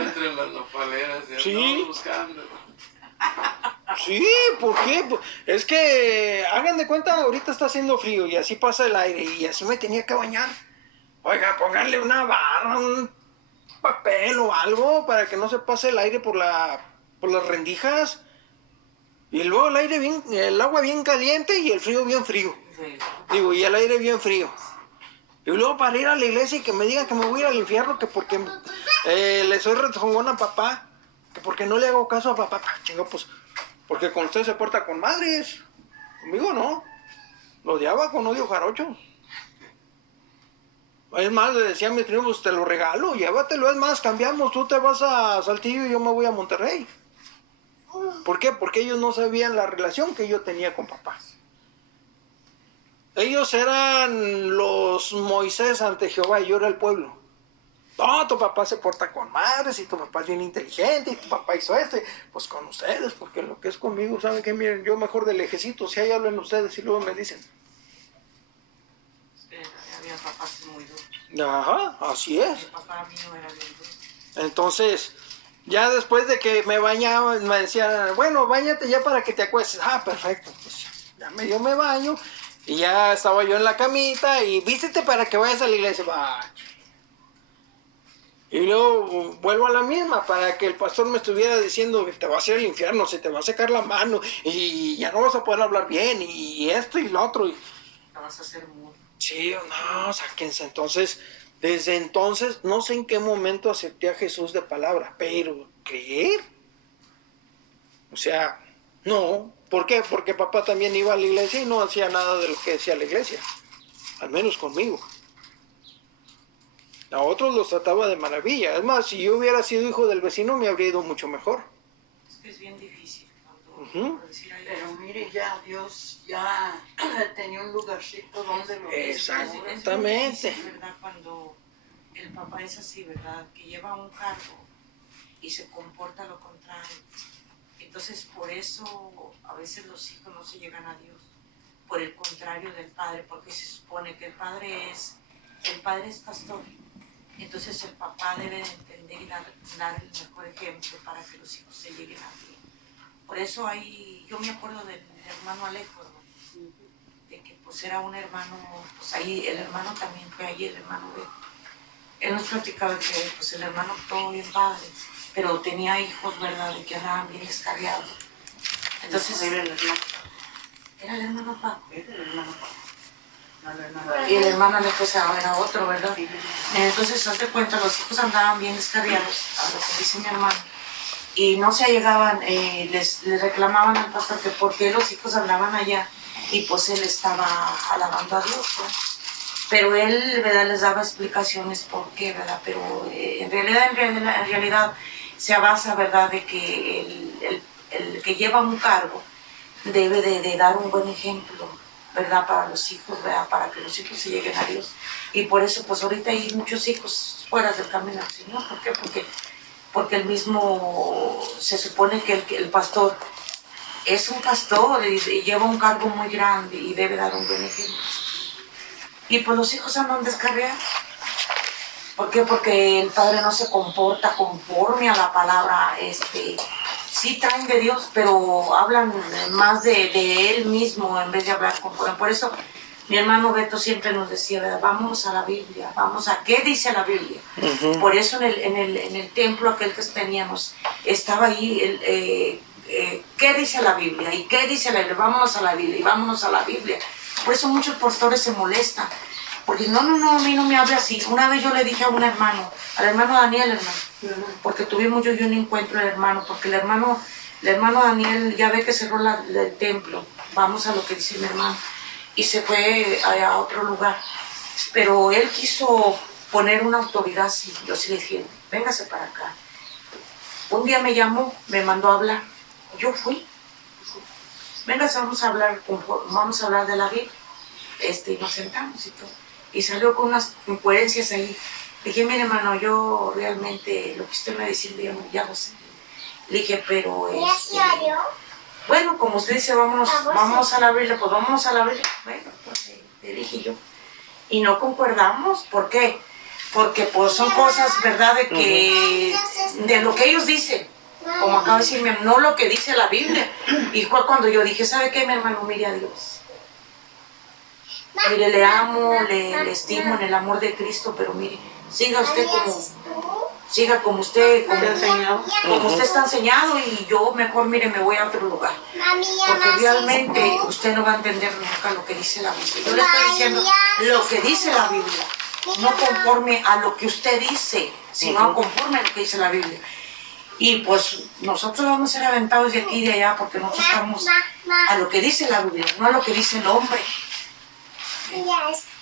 Entre las nopaleras, sí. Buscando. Sí, ¿por qué? Es que, hagan de cuenta, ahorita está haciendo frío y así pasa el aire y así me tenía que bañar. Oiga, pónganle una barra, un papel o algo para que no se pase el aire por las rendijas. Y luego el agua bien caliente y el frío bien frío. Sí. Digo, y el aire bien frío. Y luego para ir a la iglesia y que me digan que me voy a ir al infierno, que porque le soy rezongón a papá, que porque no le hago caso a papá. Chingo, pues, porque con usted se porta con madres. Conmigo no. Lo odiaba con odio jarocho. Es más, le decía a mis primos, te lo regalo, llévatelo. Es más, cambiamos, tú te vas a Saltillo y yo me voy a Monterrey. ¿Por qué? Porque ellos no sabían la relación que yo tenía con papá. Ellos eran los Moisés ante Jehová y yo era el pueblo. No, tu papá se porta con madres y tu papá es bien inteligente y tu papá hizo esto. Pues con ustedes, porque lo que es conmigo, ¿saben qué? Miren, yo mejor del ejército, si ahí hablan ustedes y luego me dicen. Había papás muy duros. Ajá, así es. Mi papá mío era bien duro. Entonces, Ya después de que me bañaba, me decían, bueno, báñate ya para que te acuestes. Ah, perfecto, pues ya yo me baño y ya estaba yo en la camita y vístete para que vayas a la iglesia. Bah. Y luego vuelvo a la misma para que el pastor me estuviera diciendo que te vas a ir al infierno, se te va a secar la mano y ya no vas a poder hablar bien y esto y lo otro. Te vas a hacer mudo. Sí, no, sáquense. Entonces, desde entonces, no sé en qué momento acepté a Jesús de palabra, pero creer. O sea, no. ¿Por qué? Porque papá también iba a la iglesia y no hacía nada de lo que decía la iglesia. Al menos conmigo. A otros los trataba de maravilla. Es más, si yo hubiera sido hijo del vecino, me habría ido mucho mejor. Es que es bien difícil cuando pero mire, ya Dios ya tenía un lugarcito donde lo... Exactamente. Es verdad, cuando el papá es así, ¿verdad? Que lleva un cargo y se comporta lo contrario. Entonces, por eso a veces los hijos no se llegan a Dios. Por el contrario del padre, porque se supone que el padre es pastor. Entonces el papá debe de entender y dar el mejor ejemplo para que los hijos se lleguen a Dios. Por eso yo me acuerdo del hermano Alejo, ¿no? De que pues era un hermano, pues ahí el hermano también fue ahí, el hermano de... Él nos platicaba que pues el hermano todo bien padre, pero tenía hijos, ¿verdad? De que andaban bien descarriados. Entonces... Era el hermano Paco. Era el hermano Paco. Y el hermano Alejo era otro, ¿verdad? Entonces, hazte cuenta, los hijos andaban bien descarriados, a lo que dice mi hermano, y no se allegaban, les reclamaban al pastor que por qué los hijos andaban allá, y pues él estaba alabando a Dios, ¿verdad? Pero él, ¿verdad?, les daba explicaciones por qué, ¿verdad? Pero en realidad se basa, ¿verdad?, de que el que lleva un cargo debe de dar un buen ejemplo, ¿verdad?, para los hijos, ¿verdad?, para que los hijos se lleguen a Dios. Y por eso, pues ahorita hay muchos hijos fuera del camino del Señor. ¿Por qué? Porque el mismo, se supone que el pastor es un pastor y lleva un cargo muy grande y debe dar un buen ejemplo. Y pues los hijos andan descarriados. ¿Por qué? Porque el padre no se comporta conforme a la palabra, sí traen de Dios, pero hablan más de él mismo en vez de hablar conforme. Por eso mi hermano Beto siempre nos decía, ¿verdad?, vamos a la Biblia, vamos a qué dice la Biblia. Por eso en el templo aquel que teníamos, estaba ahí, ¿qué dice la Biblia? ¿Y qué dice la Biblia? Vámonos a la Biblia y vámonos a la Biblia. Por eso muchos pastores se molestan. Porque no, a mí no me hable así. Una vez yo le dije a un hermano, al hermano Daniel, hermano, porque tuvimos yo un encuentro el hermano, porque el hermano Daniel ya ve que cerró el templo, vamos a lo que dice mi hermano, y se fue a otro lugar. Pero él quiso poner una autoridad así. Yo sí le dije, véngase para acá. Un día me llamó, me mandó a hablar. Yo fui. Véngase, vamos a hablar de la Biblia. Y nos sentamos y todo. Y salió con unas incoherencias ahí. Le dije, mire, hermano, yo realmente lo que usted me dice, ya lo sé. Le dije, pero bueno, como usted dice, vamos a la Biblia, pues vámonos a la Biblia. Bueno, pues le dije yo. Y no concordamos. ¿Por qué? Porque pues son cosas, ¿verdad?, de lo que ellos dicen. Como acaba de decirme, no lo que dice la Biblia. Y fue cuando yo dije, ¿sabe qué, mi hermano? Mire a Dios. Mire, le amo, le estimo en el amor de Cristo, pero mire, siga como usted está enseñado, y yo mejor, mire, me voy a otro lugar. Porque realmente usted no va a entender nunca lo que dice la Biblia. Yo le estoy diciendo lo que dice la Biblia, no conforme a lo que usted dice, sino conforme a lo que dice la Biblia. Y pues nosotros vamos a ser aventados de aquí y de allá, porque nosotros estamos a lo que dice la Biblia, no a lo que dice el hombre.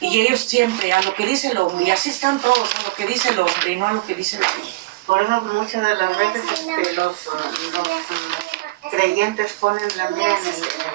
Y ellos siempre a lo que dice el hombre, y así están todos, a lo que dice el hombre y no a lo que dice la Biblia. Por eso muchas de las veces los creyentes ponen la mira en el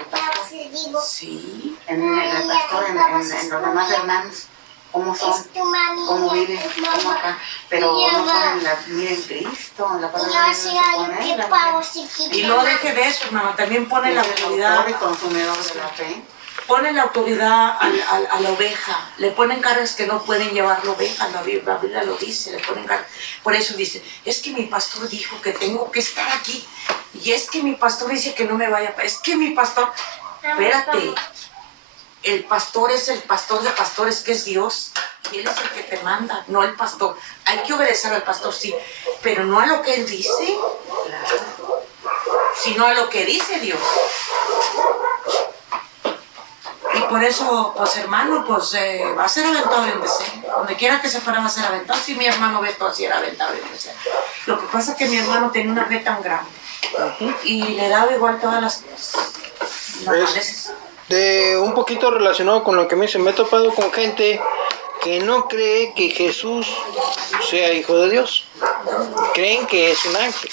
pastor. Sí. En el pastor, en los demás hermanos, cómo son, cómo viven, cómo acá. Pero no ponen la mira en Cristo, la palabra de Dios no se pone. Y no deje de eso, hermano, también pone la autoridad. Y consumidor de la fe. ponen la autoridad a la oveja, le ponen cargas que no pueden llevar la oveja, la Biblia lo dice, le ponen cargas. Por eso dice, es que mi pastor dijo que tengo que estar aquí, y es que mi pastor dice que no me vaya, es que mi pastor, espérate, el pastor es el pastor de pastores, que es Dios, y Él es el que te manda, no el pastor. Hay que obedecer al pastor, sí, pero no a lo que Él dice, sino a lo que dice Dios. Y por eso, pues hermano, pues va a ser aventado donde sea. Donde quiera que se fuera va a ser aventado. Si mi hermano Beto así era aventado donde sea. Lo que pasa es que mi hermano tenía una fe tan grande. Y le daba igual todas las veces. De un poquito relacionado con lo que me dice, me he topado con gente que no cree que Jesús sea hijo de Dios. Creen que es un ángel.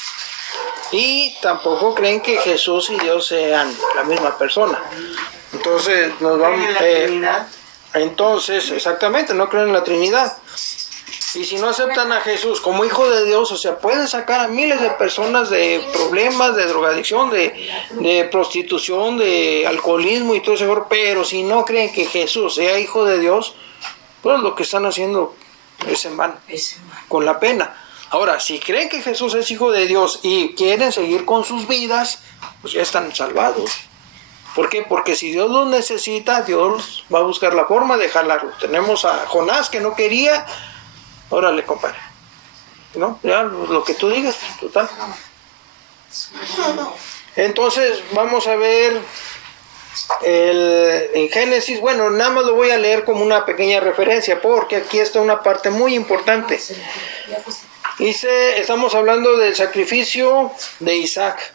Y tampoco creen que Jesús y Dios sean la misma persona. Entonces nos vamos. Entonces, exactamente, no creen en la Trinidad. Y si no aceptan a Jesús como hijo de Dios, o sea, pueden sacar a miles de personas de problemas, de drogadicción, de prostitución, de alcoholismo y todo eso, pero si no creen que Jesús sea hijo de Dios, pues lo que están haciendo es en vano, con la pena. Ahora, si creen que Jesús es hijo de Dios y quieren seguir con sus vidas, pues ya están salvados. ¿Por qué? Porque si Dios los necesita, Dios va a buscar la forma de jalarlos. Tenemos a Jonás que no quería, órale, compadre, ¿no? Ya lo que tú digas, total. Entonces, vamos a ver en Génesis, bueno, nada más lo voy a leer como una pequeña referencia, porque aquí está una parte muy importante. Dice, estamos hablando del sacrificio de Isaac.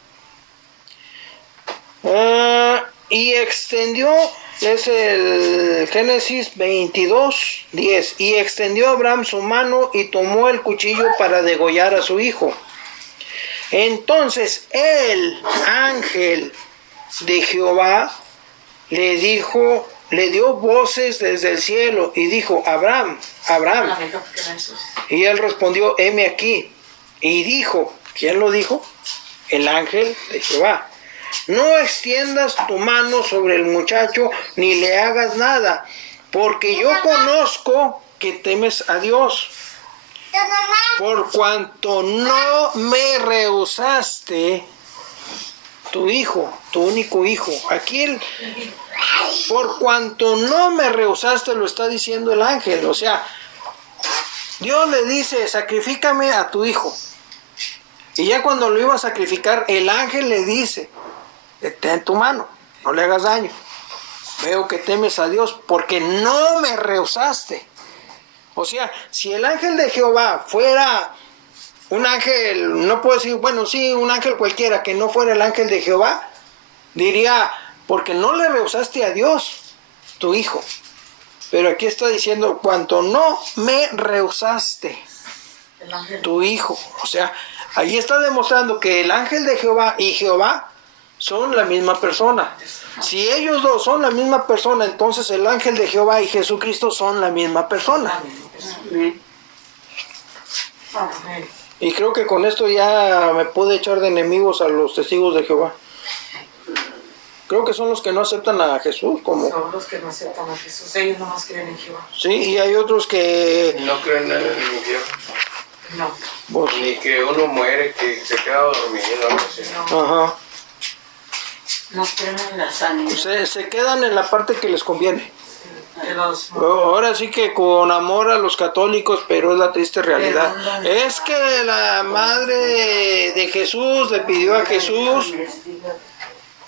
Y extendió, es el Génesis 22:10, y extendió Abraham su mano y tomó el cuchillo para degollar a su hijo. Entonces el ángel de Jehová le dio voces desde el cielo y dijo, Abraham, Abraham. Y él respondió, heme aquí. Y dijo, ¿quién lo dijo? El ángel de Jehová. No extiendas tu mano sobre el muchacho ni le hagas nada, porque yo conozco que temes a Dios, por cuanto no me rehusaste tu hijo, tu único hijo. Aquí por cuanto no me rehusaste, lo está diciendo el ángel. O sea, Dios le dice, sacrifícame a tu hijo. Y ya cuando lo iba a sacrificar, el ángel le dice, ten tu mano, no le hagas daño. Veo que temes a Dios porque no me rehusaste. O sea, si el ángel de Jehová fuera un ángel, no puedo decir, bueno, sí, un ángel cualquiera que no fuera el ángel de Jehová, diría, porque no le rehusaste a Dios, tu hijo. Pero aquí está diciendo, cuanto no me rehusaste, tu hijo. O sea, ahí está demostrando que el ángel de Jehová y Jehová son la misma persona. Si ellos dos son la misma persona, entonces el ángel de Jehová y Jesucristo son la misma persona. Y creo que con esto ya me pude echar de enemigos a los testigos de Jehová. Creo que son los que no aceptan a Jesús. Son los que no aceptan a Jesús, ellos nomás creen en Jehová. Sí, y hay otros que no creen en el infierno. No. Pues, ni que uno muere, que se queda dormido, algo así. No. Ajá. No creen en la sanidad. Se quedan en la parte que les conviene. Ahora sí que con amor a los católicos, pero es la triste realidad. Es que la madre de Jesús le pidió a Jesús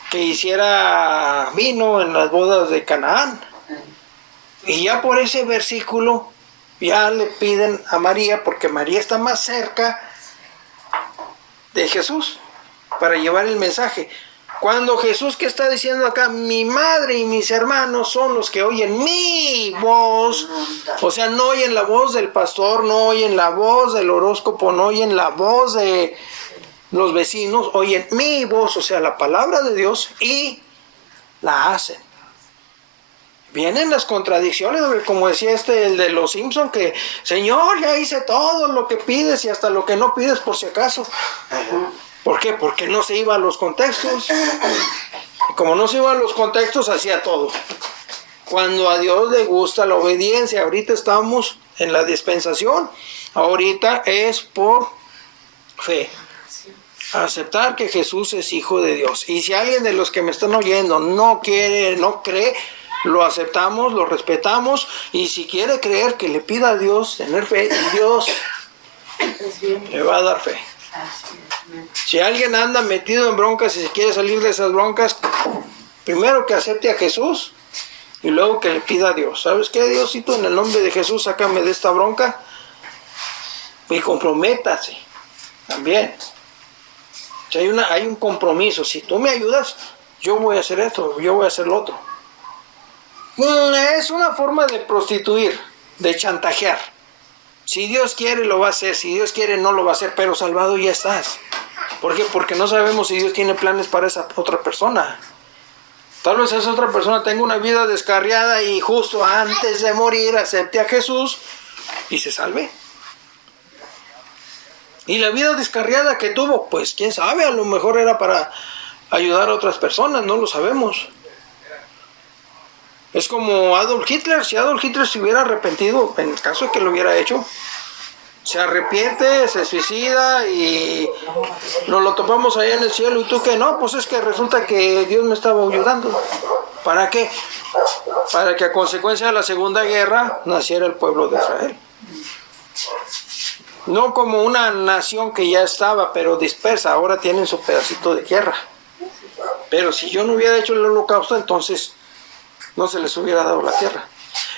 que hiciera vino en las bodas de Canaán. Y ya por ese versículo ya le piden a María, porque María está más cerca de Jesús para llevar el mensaje. Cuando Jesús, que está diciendo acá, mi madre y mis hermanos son los que oyen mi voz, o sea, no oyen la voz del pastor, no oyen la voz del horóscopo, no oyen la voz de los vecinos, oyen mi voz, o sea, la palabra de Dios, y la hacen. Vienen las contradicciones, como decía el de los Simpson, que Señor, ya hice todo lo que pides y hasta lo que no pides por si acaso. ¿Por qué? Porque no se iba a los contextos. Y como no se iban los contextos, hacía todo. Cuando a Dios le gusta la obediencia, ahorita estamos en la dispensación, ahorita es por fe. Aceptar que Jesús es Hijo de Dios. Y si alguien de los que me están oyendo no quiere, no cree, lo aceptamos, lo respetamos. Y si quiere creer, que le pida a Dios tener fe, y Dios le va a dar fe. Si alguien anda metido en broncas y se quiere salir de esas broncas, primero que acepte a Jesús y luego que le pida a Dios. ¿Sabes qué, Diosito? En el nombre de Jesús, sácame de esta bronca. Y comprométase también. Si hay un compromiso. Si tú me ayudas, yo voy a hacer esto, yo voy a hacer lo otro. Es una forma de prostituir, de chantajear. Si Dios quiere, lo va a hacer. Si Dios quiere, no lo va a hacer. Pero salvado ya estás. ¿Por qué? Porque no sabemos si Dios tiene planes para esa otra persona. Tal vez esa otra persona tenga una vida descarriada y justo antes de morir acepte a Jesús y se salve. Y la vida descarriada que tuvo, pues quién sabe, a lo mejor era para ayudar a otras personas, no lo sabemos. Es como Adolf Hitler. Si Adolf Hitler se hubiera arrepentido, en el caso de que lo hubiera hecho, se arrepiente, se suicida y nos lo topamos allá en el cielo. ¿Y tú qué? No, pues es que resulta que Dios me estaba ayudando. ¿Para qué? Para que a consecuencia de la Segunda Guerra naciera el pueblo de Israel. No como una nación que ya estaba, pero dispersa. Ahora tienen su pedacito de tierra. Pero si yo no hubiera hecho el holocausto, entonces no se les hubiera dado la tierra.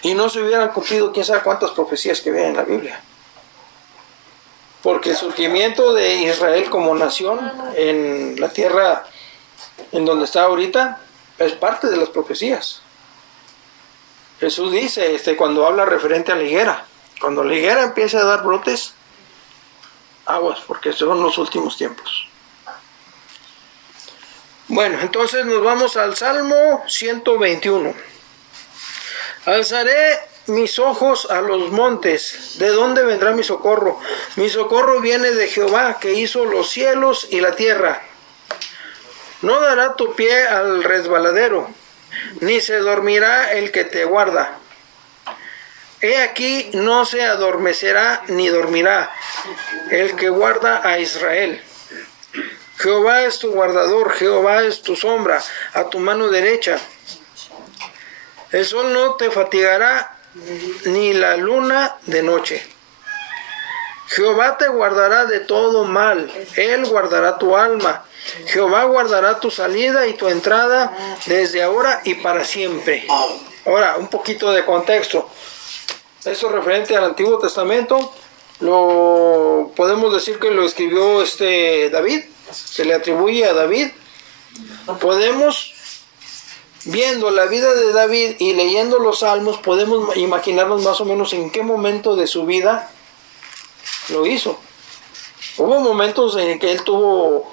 Y no se hubieran cumplido quién sabe cuántas profecías que vienen en la Biblia. Porque el surgimiento de Israel como nación en la tierra en donde está ahorita es parte de las profecías. Jesús dice, cuando habla referente a la higuera, cuando la higuera empiece a dar brotes, aguas, porque son los últimos tiempos. Bueno, entonces nos vamos al Salmo 121. Alzaré mis ojos a los montes. ¿De dónde vendrá mi socorro? Mi socorro viene de Jehová, que hizo los cielos y la tierra. No dará tu pie al resbaladero, ni se dormirá el que te guarda. He aquí, no se adormecerá ni dormirá el que guarda a Israel. Jehová es tu guardador, Jehová es tu sombra a tu mano derecha. El sol no te fatigará, ni la luna de noche. Jehová te guardará de todo mal, Él guardará tu alma. Jehová guardará tu salida y tu entrada desde ahora y para siempre. Ahora, un poquito de contexto. Esto referente al Antiguo Testamento, lo podemos decir que lo escribió David, se le atribuye a David. Podemos, viendo la vida de David y leyendo los salmos, podemos imaginarnos más o menos en qué momento de su vida lo hizo. Hubo momentos en que él tuvo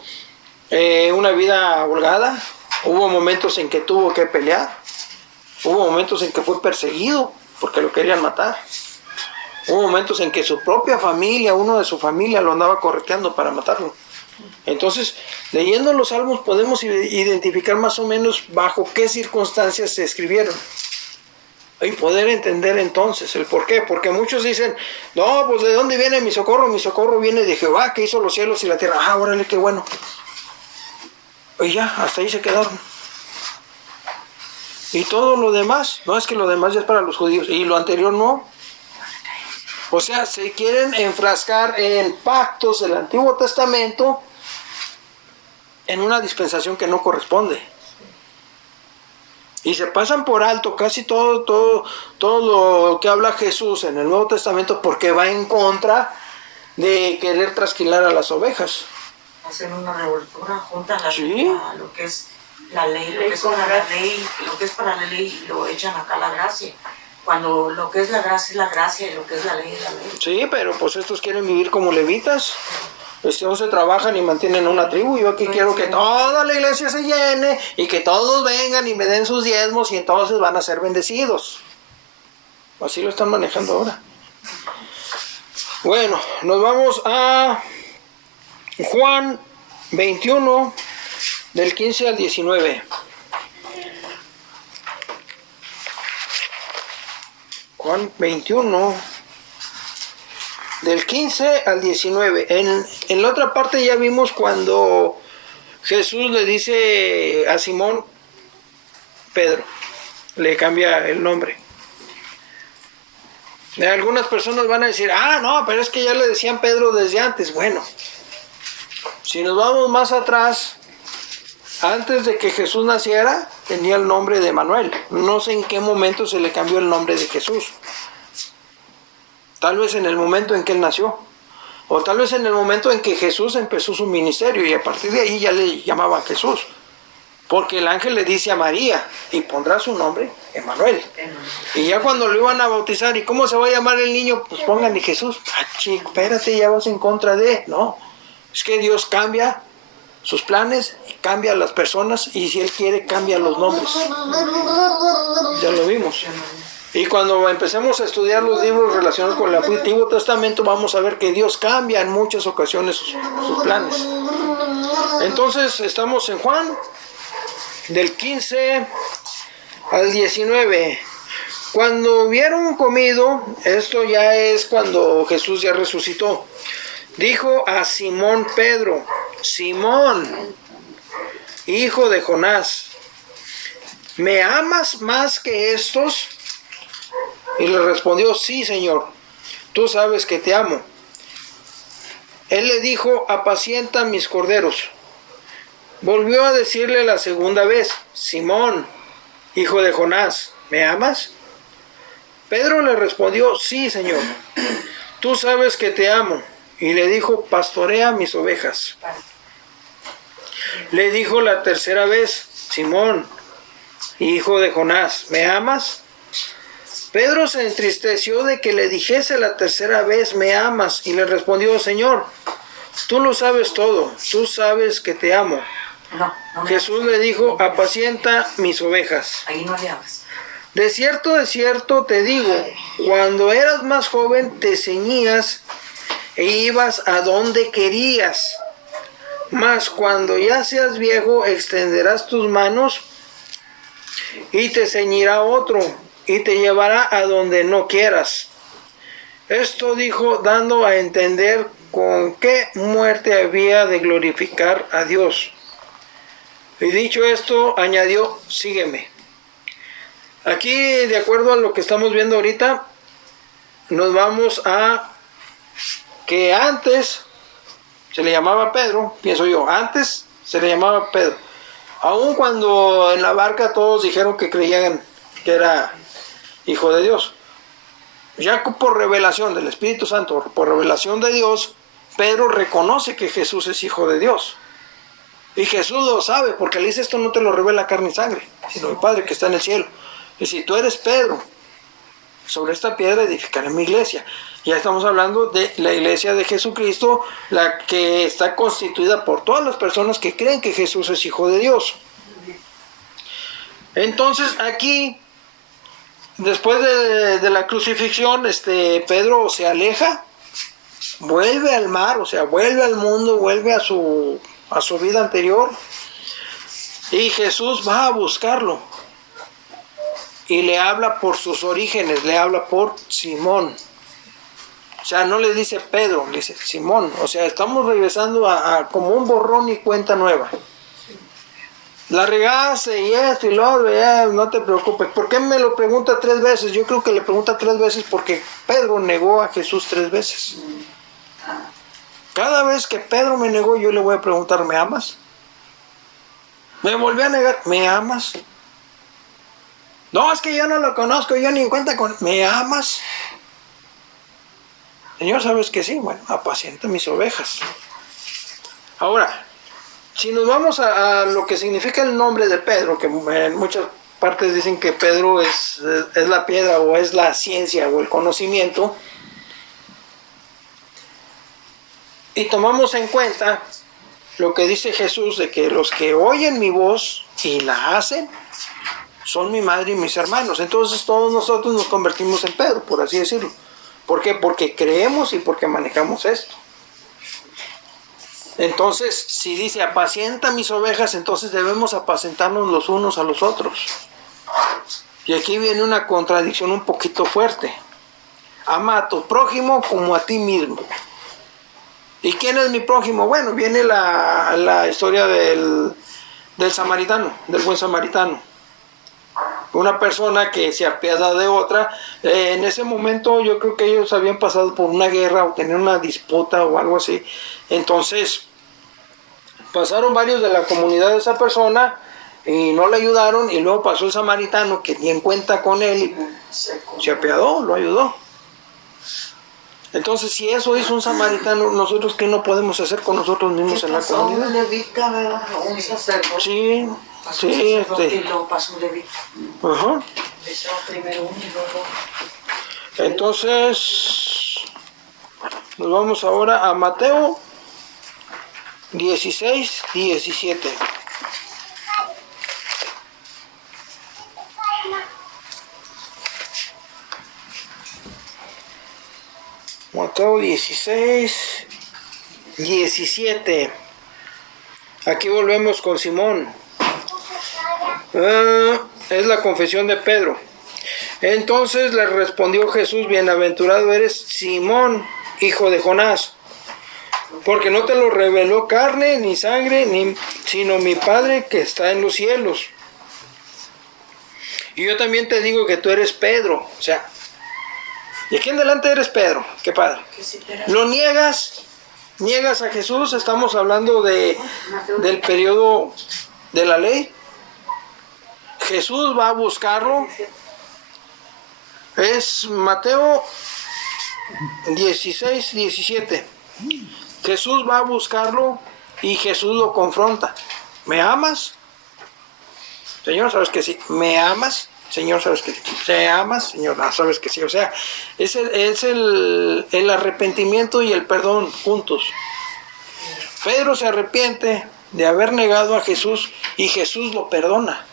una vida holgada, hubo momentos en que tuvo que pelear, hubo momentos en que fue perseguido porque lo querían matar. Hubo momentos en que su propia familia, uno de su familia, lo andaba correteando para matarlo. Entonces, leyendo los salmos podemos identificar más o menos bajo qué circunstancias se escribieron. Y poder entender entonces el por qué. Porque muchos dicen, no, pues ¿de dónde viene mi socorro? Mi socorro viene de Jehová, que hizo los cielos y la tierra. Ah, órale, qué bueno. Y ya, hasta ahí se quedaron. Y todo lo demás, no, es que lo demás ya es para los judíos, y lo anterior no. O sea, se quieren enfrascar en pactos del Antiguo Testamento en una dispensación que no corresponde. Y se pasan por alto casi todo lo que habla Jesús en el Nuevo Testamento, porque va en contra de querer trasquilar a las ovejas. Hacen una revoltura, juntan a ¿Sí? lo que es la ley, lo que es para la ley, lo que es para la ley, lo echan acá la gracia. Cuando lo que es la gracia y lo que es la ley es la ley. Sí, pero pues estos quieren vivir como levitas. No se trabajan y mantienen una tribu. Yo aquí quiero que toda la iglesia se llene y que todos vengan y me den sus diezmos y entonces van a ser bendecidos. Así lo están manejando ahora. Bueno, nos vamos a Juan 21, del 15 al 19. Juan 21, del 15 al 19. En la otra parte ya vimos cuando Jesús le dice a Simón Pedro, le cambia el nombre. Algunas personas van a decir, no, pero es que ya le decían Pedro desde antes. Bueno, si nos vamos más atrás, antes de que Jesús naciera, tenía el nombre de Manuel. No sé en qué momento se le cambió el nombre de Jesús. Tal vez en el momento en que él nació. O tal vez en el momento en que Jesús empezó su ministerio y a partir de ahí ya le llamaban Jesús. Porque el ángel le dice a María, y pondrá su nombre, Emmanuel. Y ya cuando lo iban a bautizar, ¿y cómo se va a llamar el niño? Pues pónganle Jesús. Espérate, ya vas en contra de... No, es que Dios cambia sus planes, cambia las personas, y si Él quiere, cambia los nombres. Ya lo vimos. Y cuando empecemos a estudiar los libros relacionados con el Antiguo Testamento, vamos a ver que Dios cambia en muchas ocasiones sus planes. Entonces, estamos en Juan, del 15 al 19. Cuando hubieron comido, esto ya es cuando Jesús ya resucitó, dijo a Simón Pedro: Simón, hijo de Jonás, ¿me amas más que estos? Y le respondió: sí, Señor, tú sabes que te amo. Él le dijo: apacienta mis corderos. Volvió a decirle la segunda vez: Simón, hijo de Jonás, ¿me amas? Pedro le respondió: sí, Señor, tú sabes que te amo. Y le dijo: pastorea mis ovejas. Le dijo la tercera vez: Simón, hijo de Jonás, ¿me amas? Pedro se entristeció de que le dijese la tercera vez: ¿me amas? Y le respondió: Señor, tú lo sabes todo, tú sabes que te amo. No Jesús le dijo: apacienta mis ovejas. Ahí no le hagas. De cierto te digo, cuando eras más joven te ceñías e ibas a donde querías. Mas cuando ya seas viejo, extenderás tus manos y te ceñirá otro y te llevará a donde no quieras. Esto dijo, dando a entender con qué muerte había de glorificar a Dios. Y dicho esto, añadió: sígueme. Aquí, de acuerdo a lo que estamos viendo ahorita, nos vamos a que antes se le llamaba Pedro, pienso yo, antes se le llamaba Pedro. Aun cuando en la barca todos dijeron que creían que era hijo de Dios. Ya por revelación del Espíritu Santo, por revelación de Dios, Pedro reconoce que Jesús es hijo de Dios. Y Jesús lo sabe, porque le dice: esto no te lo revela carne y sangre, sino el Padre que está en el cielo. Y si tú eres Pedro, sobre esta piedra edificaré mi iglesia. Ya estamos hablando de la iglesia de Jesucristo, la que está constituida por todas las personas que creen que Jesús es hijo de Dios. Entonces aquí, después de la crucifixión, Pedro se aleja, vuelve al mar, o sea, vuelve al mundo, vuelve a su vida anterior, y Jesús va a buscarlo y le habla por sus orígenes, le habla por Simón. O sea, no le dice Pedro, le dice Simón. O sea, estamos regresando a como un borrón y cuenta nueva. La regaste y esto y lo otro, no te preocupes. ¿Por qué me lo pregunta 3 veces? Yo creo que le pregunta 3 veces porque Pedro negó a Jesús 3 veces. Cada vez que Pedro me negó, yo le voy a preguntar: ¿me amas? Me volvió a negar: ¿me amas? No, es que yo no lo conozco, yo ni en cuenta con... ¿me amas? Señor, ¿sabes que sí? Bueno, apacienta mis ovejas. Ahora, si nos vamos a lo que significa el nombre de Pedro, que en muchas partes dicen que Pedro es la piedra, o es la ciencia, o el conocimiento, y tomamos en cuenta lo que dice Jesús, de que los que oyen mi voz y la hacen, son mi madre y mis hermanos. Entonces todos nosotros nos convertimos en Pedro, por así decirlo. ¿Por qué? Porque creemos y porque manejamos esto. Entonces, si dice apacienta mis ovejas, entonces debemos apacentarnos los unos a los otros. Y aquí viene una contradicción un poquito fuerte. Ama a tu prójimo como a ti mismo. ¿Y quién es mi prójimo? Bueno, viene la historia del samaritano, del buen samaritano. Una persona que se apiada de otra. En ese momento yo creo que ellos habían pasado por una guerra o tenían una disputa o algo así. Entonces pasaron varios de la comunidad de esa persona y no le ayudaron, y luego pasó el samaritano que ni en cuenta con él y se apiadó, lo ayudó. Entonces, si eso hizo un samaritano, nosotros ¿qué no podemos hacer con nosotros mismos en la comunidad? Un levita, ¿verdad? Un sacerdote. Sí, Pasó sí, un sacerdote y luego pasó un levita. Ajá. Empezó primero uno y luego... Entonces, nos vamos ahora a Mateo 16, 17. Mateo 16, 17. Aquí volvemos con Simón. Es la confesión de Pedro. Entonces le respondió Jesús: bienaventurado eres, Simón, hijo de Jonás, porque no te lo reveló carne ni sangre, sino mi Padre que está en los cielos. Y yo también te digo que tú eres Pedro. O sea, de aquí en adelante eres Pedro. Qué padre. ¿Lo niegas? ¿Niegas a Jesús? Estamos hablando del periodo de la ley. Jesús va a buscarlo. Es Mateo 16, 17. Jesús va a buscarlo y Jesús lo confronta. ¿Me amas? Señor, ¿sabes que sí? ¿Me amas? Señor, ¿sabes que sí? ¿Te amas? Señor, no, ¿sabes que sí? O sea, es el arrepentimiento y el perdón juntos. Pedro se arrepiente de haber negado a Jesús y Jesús lo perdona.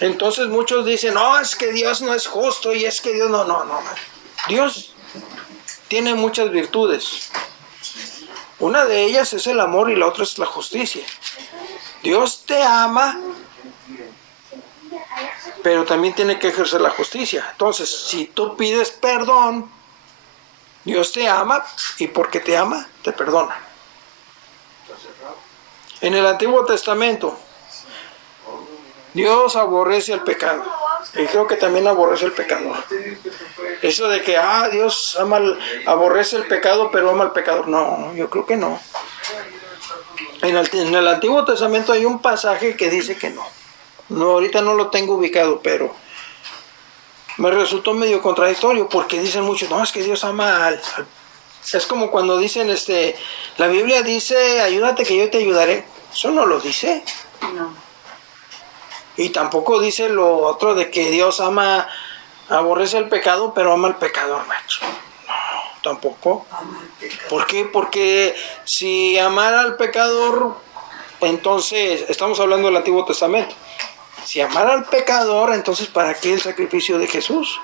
Entonces muchos dicen, no, es que Dios no es justo y es que Dios no. Dios tiene muchas virtudes. Una de ellas es el amor y la otra es la justicia. Dios te ama, pero también tiene que ejercer la justicia. Entonces, si tú pides perdón, Dios te ama y porque te ama, te perdona. En el Antiguo Testamento, Dios aborrece el pecado. Y creo que también aborrece el pecador. Eso de que Dios aborrece el pecado, pero ama al pecador. No, yo creo que no. En el Antiguo Testamento hay un pasaje que dice que no. No, ahorita no lo tengo ubicado, pero me resultó medio contradictorio porque dicen muchos, no, es que Dios ama es como cuando dicen, la Biblia dice, ayúdate que yo te ayudaré. Eso no lo dice. No. Y tampoco dice lo otro de que Dios aborrece el pecado, pero ama al pecador, macho. No, tampoco. ¿Por qué? Porque si amara al pecador, entonces, estamos hablando del Antiguo Testamento. Si amara al pecador, entonces ¿para qué el sacrificio de Jesús?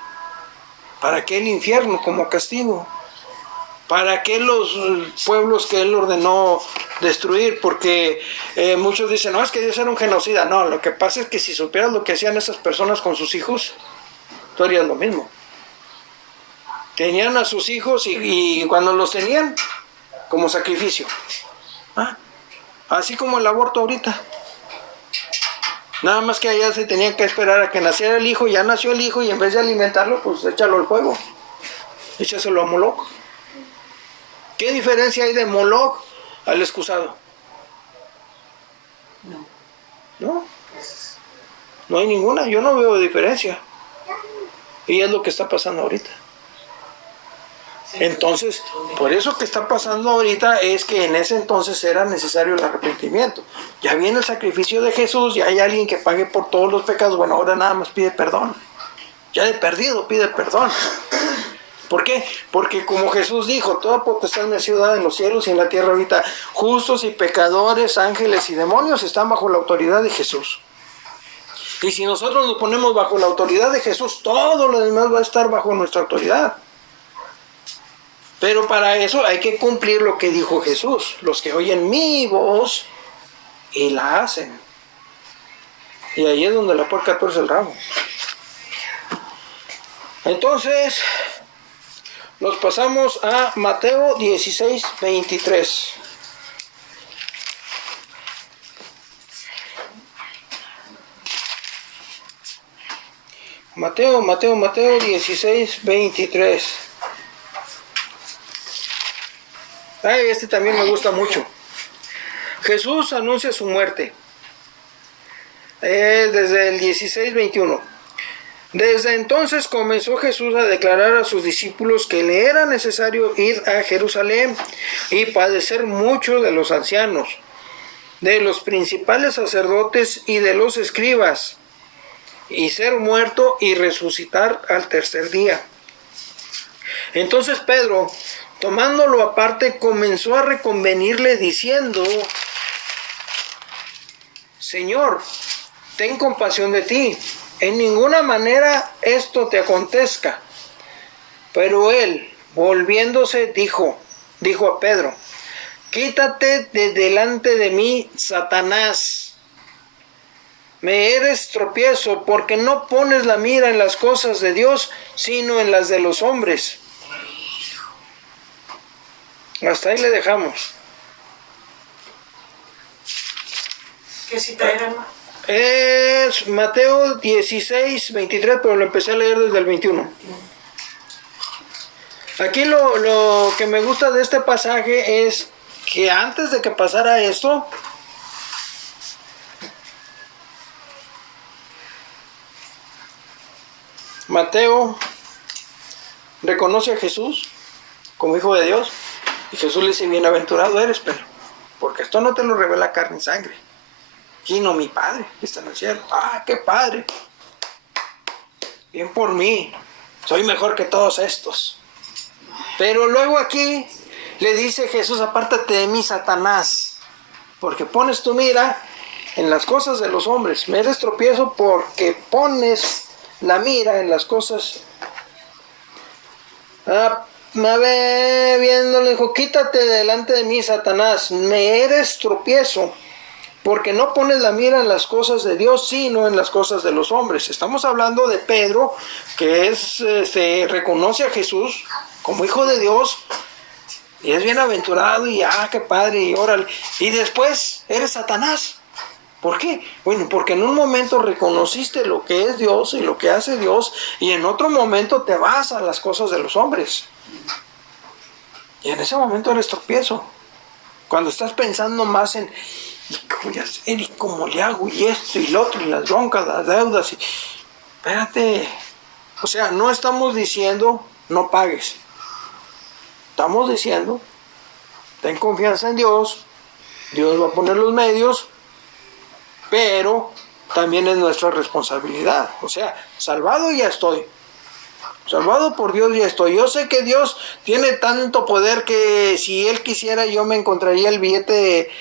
¿Para qué el infierno como castigo? ¿Para qué los pueblos que Él ordenó destruir? Porque muchos dicen, no, es que Dios era un genocida. No, lo que pasa es que si supieras lo que hacían esas personas con sus hijos, tú harías lo mismo. Tenían a sus hijos y cuando los tenían, como sacrificio. Así como el aborto ahorita. Nada más que allá se tenía que esperar a que naciera el hijo, ya nació el hijo y en vez de alimentarlo, pues échalo al fuego. Échaselo a Moloch. ¿Qué diferencia hay de Moloch al excusado? No hay ninguna, yo no veo diferencia. Y es lo que está pasando ahorita. Entonces, por eso que está pasando ahorita es que en ese entonces era necesario el arrepentimiento. Ya viene el sacrificio de Jesús, ya hay alguien que pague por todos los pecados. Bueno, ahora nada más pide perdón. Ya de perdido pide perdón. ¿Por qué? Porque como Jesús dijo, toda potestad me ha sido dada en los cielos y en la tierra ahorita. Justos y pecadores, ángeles y demonios están bajo la autoridad de Jesús. Y si nosotros nos ponemos bajo la autoridad de Jesús, todo lo demás va a estar bajo nuestra autoridad. Pero para eso hay que cumplir lo que dijo Jesús. Los que oyen mi voz y la hacen. Y ahí es donde la puerca tuerce el rabo. Entonces, nos pasamos a Mateo 16, 23. Mateo 16, 23. Ay, este también me gusta mucho. Jesús anuncia su muerte. Desde el 16, 21. Desde entonces comenzó Jesús a declarar a sus discípulos que le era necesario ir a Jerusalén y padecer mucho de los ancianos, de los principales sacerdotes y de los escribas, y ser muerto y resucitar al tercer día. Entonces Pedro, tomándolo aparte, comenzó a reconvenirle diciendo: Señor, ten compasión de ti, en ninguna manera esto te acontezca. Pero él, volviéndose, dijo a Pedro: Quítate de delante de mí, Satanás. Me eres tropiezo, porque no pones la mira en las cosas de Dios, sino en las de los hombres. Hasta ahí le dejamos. ¿Qué cita era, hermano? Es Mateo 16, 23, pero lo empecé a leer desde el 21. Aquí lo que me gusta de este pasaje es que antes de que pasara esto, Mateo reconoce a Jesús como Hijo de Dios, y Jesús le dice: bienaventurado eres, Pedro, porque esto no te lo revela carne y sangre, sino mi Padre que está en el cielo. ¡Ah, qué padre! Bien por mí, soy mejor que todos estos. Pero luego aquí le dice Jesús: apártate de mí, Satanás, porque pones tu mira en las cosas de los hombres. Me eres tropiezo porque pones la mira en las cosas. Viéndole, dijo: quítate delante de mí, Satanás, me eres tropiezo porque no pones la mira en las cosas de Dios, sino en las cosas de los hombres. Estamos hablando de Pedro, que reconoce a Jesús como Hijo de Dios, y es bienaventurado, y qué padre, y órale. Y después eres Satanás. ¿Por qué? Bueno, porque en un momento reconociste lo que es Dios y lo que hace Dios, y en otro momento te vas a las cosas de los hombres. Y en ese momento eres tropiezo. Cuando estás pensando más en ¿y cómo voy a hacer? ¿Y cómo le hago? Y esto y lo otro, y las broncas, las deudas. Espérate. O sea, no estamos diciendo no pagues. Estamos diciendo, ten confianza en Dios. Dios va a poner los medios, pero también es nuestra responsabilidad. O sea, salvado ya estoy. Salvado por Dios ya estoy. Yo sé que Dios tiene tanto poder que si Él quisiera, yo me encontraría el billete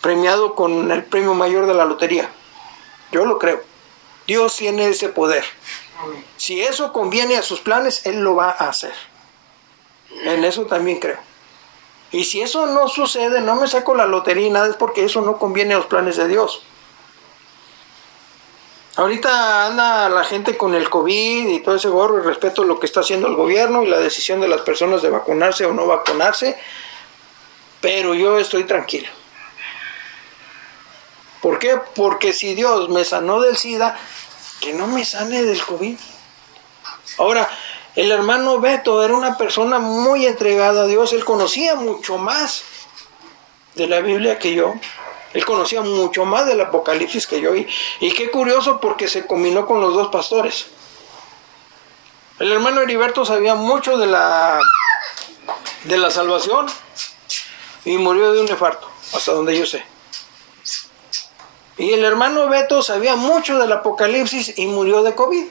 premiado con el premio mayor de la lotería. Yo lo creo. Dios tiene ese poder. Si eso conviene a sus planes, Él lo va a hacer. En eso también creo. Y si eso no sucede, no me saco la lotería y nada, es porque eso no conviene a los planes de Dios. Ahorita anda la gente con el COVID y todo ese gorro, y respeto lo que está haciendo el gobierno y la decisión de las personas de vacunarse o no vacunarse, pero yo estoy tranquilo. ¿Por qué? Porque si Dios me sanó del SIDA, que no me sane del COVID. Ahora, el hermano Beto era una persona muy entregada a Dios. Él conocía mucho más de la Biblia que yo. Él conocía mucho más del Apocalipsis que yo. Y qué curioso, porque se combinó con los dos pastores. El hermano Heriberto sabía mucho de la salvación y murió de un infarto, hasta donde yo sé. Y el hermano Beto sabía mucho del Apocalipsis y murió de COVID.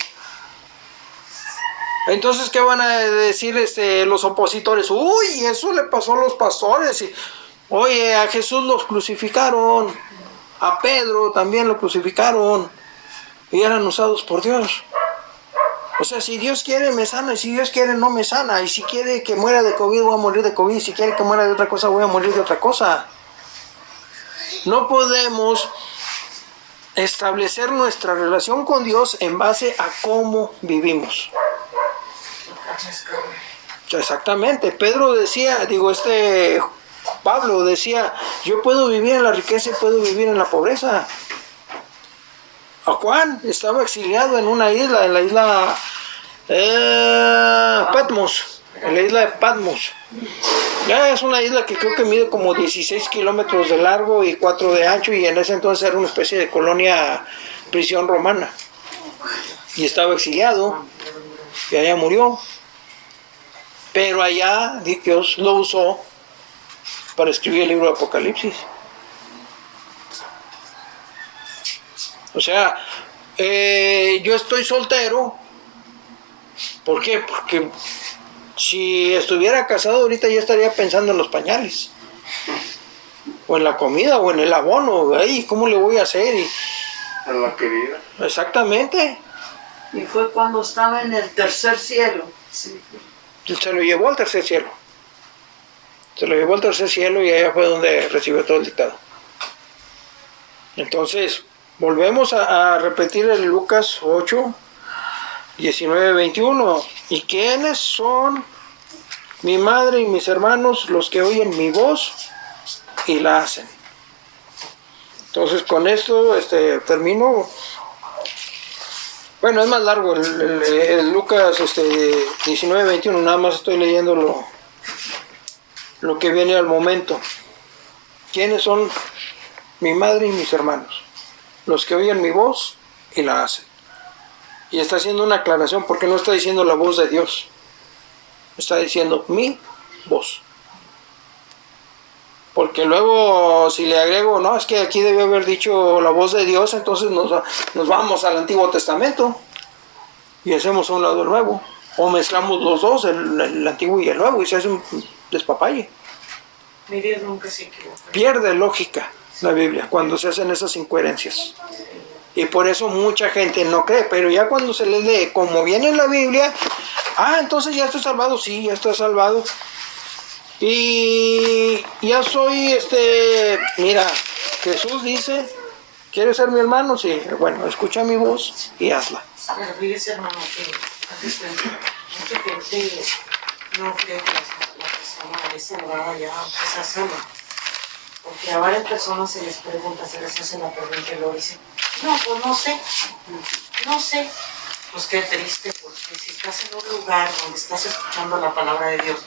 Entonces, ¿qué van a decir los opositores? Uy, eso le pasó a los pastores. Y, oye, a Jesús los crucificaron, a Pedro también lo crucificaron, y eran usados por Dios. O sea, si Dios quiere me sana, y si Dios quiere no me sana, y si quiere que muera de COVID voy a morir de COVID, y si quiere que muera de otra cosa voy a morir de otra cosa. No podemos establecer nuestra relación con Dios en base a cómo vivimos. Exactamente. Pedro decía, Pablo decía, yo puedo vivir en la riqueza y puedo vivir en la pobreza. A Juan estaba exiliado en una isla, en la isla Patmos, en la isla de Patmos. Ya es una isla que creo que mide como 16 kilómetros de largo y 4 de ancho, y en ese entonces era una especie de colonia, prisión romana. Y estaba exiliado, y allá murió. Pero allá Dios lo usó para escribir el libro de Apocalipsis. O sea, yo estoy soltero. ¿Por qué? Porque si estuviera casado ahorita ya estaría pensando en los pañales, o en la comida, o en el abono. Ay, ¿cómo le voy a hacer? En la querida. Exactamente. Y fue cuando estaba en el tercer cielo. Sí. Se lo llevó al tercer cielo. Se lo llevó al tercer cielo y allá fue donde recibió todo el dictado. Entonces, volvemos a repetir el Lucas 8, 19, 21. ¿Y quiénes son mi madre y mis hermanos los que oyen mi voz y la hacen? Entonces, con esto termino. Bueno, es más largo el Lucas 19, 21. Nada más estoy leyendo lo que viene al momento. ¿Quiénes son mi madre y mis hermanos? Los que oyen mi voz y la hacen. Y está haciendo una aclaración porque no está diciendo la voz de Dios. Está diciendo mi voz. Porque luego si le agrego, no, es que aquí debió haber dicho la voz de Dios, entonces nos vamos al Antiguo Testamento y hacemos a un lado el Nuevo. O mezclamos los dos, el Antiguo y el Nuevo, y se hace un despapalle. Mi Dios nunca se equivoca. Pierde lógica la Biblia cuando se hacen esas incoherencias. Y por eso mucha gente no cree, pero ya cuando se les lee como viene en la Biblia, entonces ya estoy salvado, sí, ya estoy salvado. Y ya soy, mira, Jesús dice, ¿quieres ser mi hermano? Sí, bueno, escucha mi voz y hazla. Pero fíjese, hermano, que mucha gente no cree que la persona es salvada ya, aunque sea salva. Porque a varias personas se les pregunta, se les hace la pregunta y luego dicen, no, pues no sé. Pues qué triste, porque si estás en un lugar donde estás escuchando la palabra de Dios,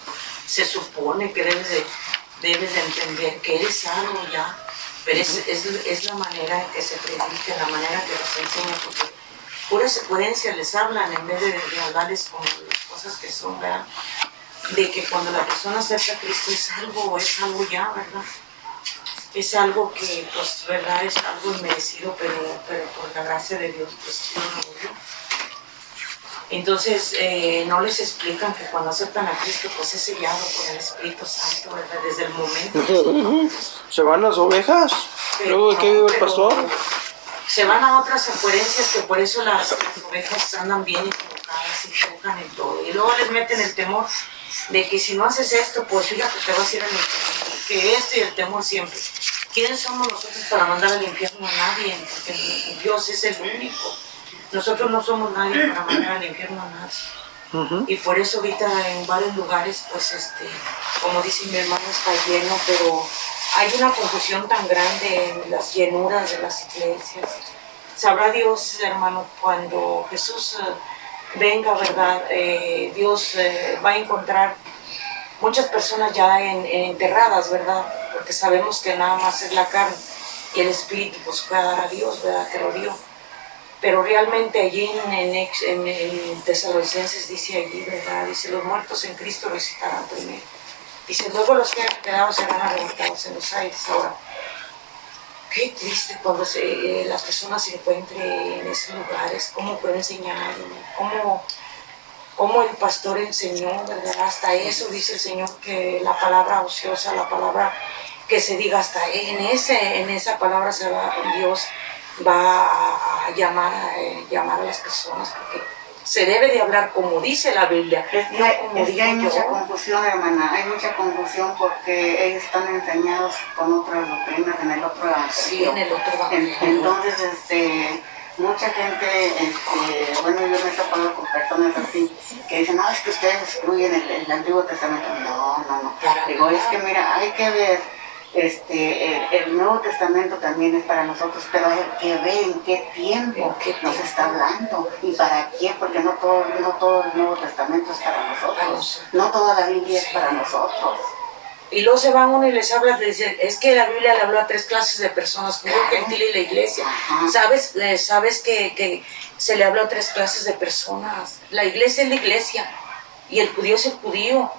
se supone que debes de entender que eres salvo ya, pero es la manera en que se predica, la manera que se enseña, porque pura secuencia les hablan en vez de hablarles como las cosas que son, ¿verdad? De que cuando la persona acepta a Cristo es salvo ya, ¿verdad? Es algo que, pues, ¿verdad? Es algo inmerecido, pero por la gracia de Dios, pues, no lo murió. Entonces, no les explican que cuando aceptan a Cristo, pues es sellado por el Espíritu Santo, ¿verdad? Desde el momento. Se van las ovejas. Luego, ¿de qué vive el pastor? Se van a otras incoherencias que por eso las ovejas andan bien equivocadas, se equivocan en todo. Y luego les meten el temor de que si no haces esto, pues fíjate, te vas a ir al infierno. Que esto y el temor siempre. ¿Quiénes somos nosotros para mandar al infierno a nadie? Porque Dios es el único. Nosotros no somos nadie para mandar al infierno a nadie. Y por eso ahorita en varios lugares, pues como dice mi hermano, está lleno, pero hay una confusión tan grande en las llenuras de las iglesias. Sabrá Dios, hermano, cuando Jesús venga, ¿verdad? Dios va a encontrar muchas personas ya enterradas, ¿verdad? Porque sabemos que nada más es la carne y el espíritu, pues fue a dar a Dios, ¿verdad? Que lo dio. Pero realmente allí en Tesalonicenses dice allí, ¿verdad? Dice, los muertos en Cristo resucitarán primero. Dice, luego los que han quedado serán arrebatados en los aires. Ahora, qué triste cuando las personas se encuentren en esos lugares, cómo puede enseñar, cómo el pastor enseñó, ¿verdad? Hasta eso dice el Señor, que la palabra ociosa, la palabra que se diga, hasta en esa palabra Dios va a llamar a las personas, porque Se debe de hablar como dice la Biblia, Es que, no como es que hay digo mucha yo. confusión, hermana, hay mucha confusión porque ellos están enseñados con otras doctrinas en el otro Sí, evangelio. en el otro evangelio. Entonces, mucha gente, bueno, yo me he topado con personas así que dicen, no, es que ustedes excluyen el Antiguo Testamento. No, no, no. Digo, es que mira, hay que ver, el Nuevo Testamento también es para nosotros, pero hay que ver en qué tiempo nos está hablando y para quién, porque no todo el Nuevo Testamento es para nosotros, no toda la Biblia es para nosotros. Y luego se van uno y les habla, les dice, es que la Biblia le habló a 3 clases de personas, como el gentil y la iglesia. ¿Sabes que se le habló a 3 clases de personas? La iglesia es la iglesia y el judío es el judío.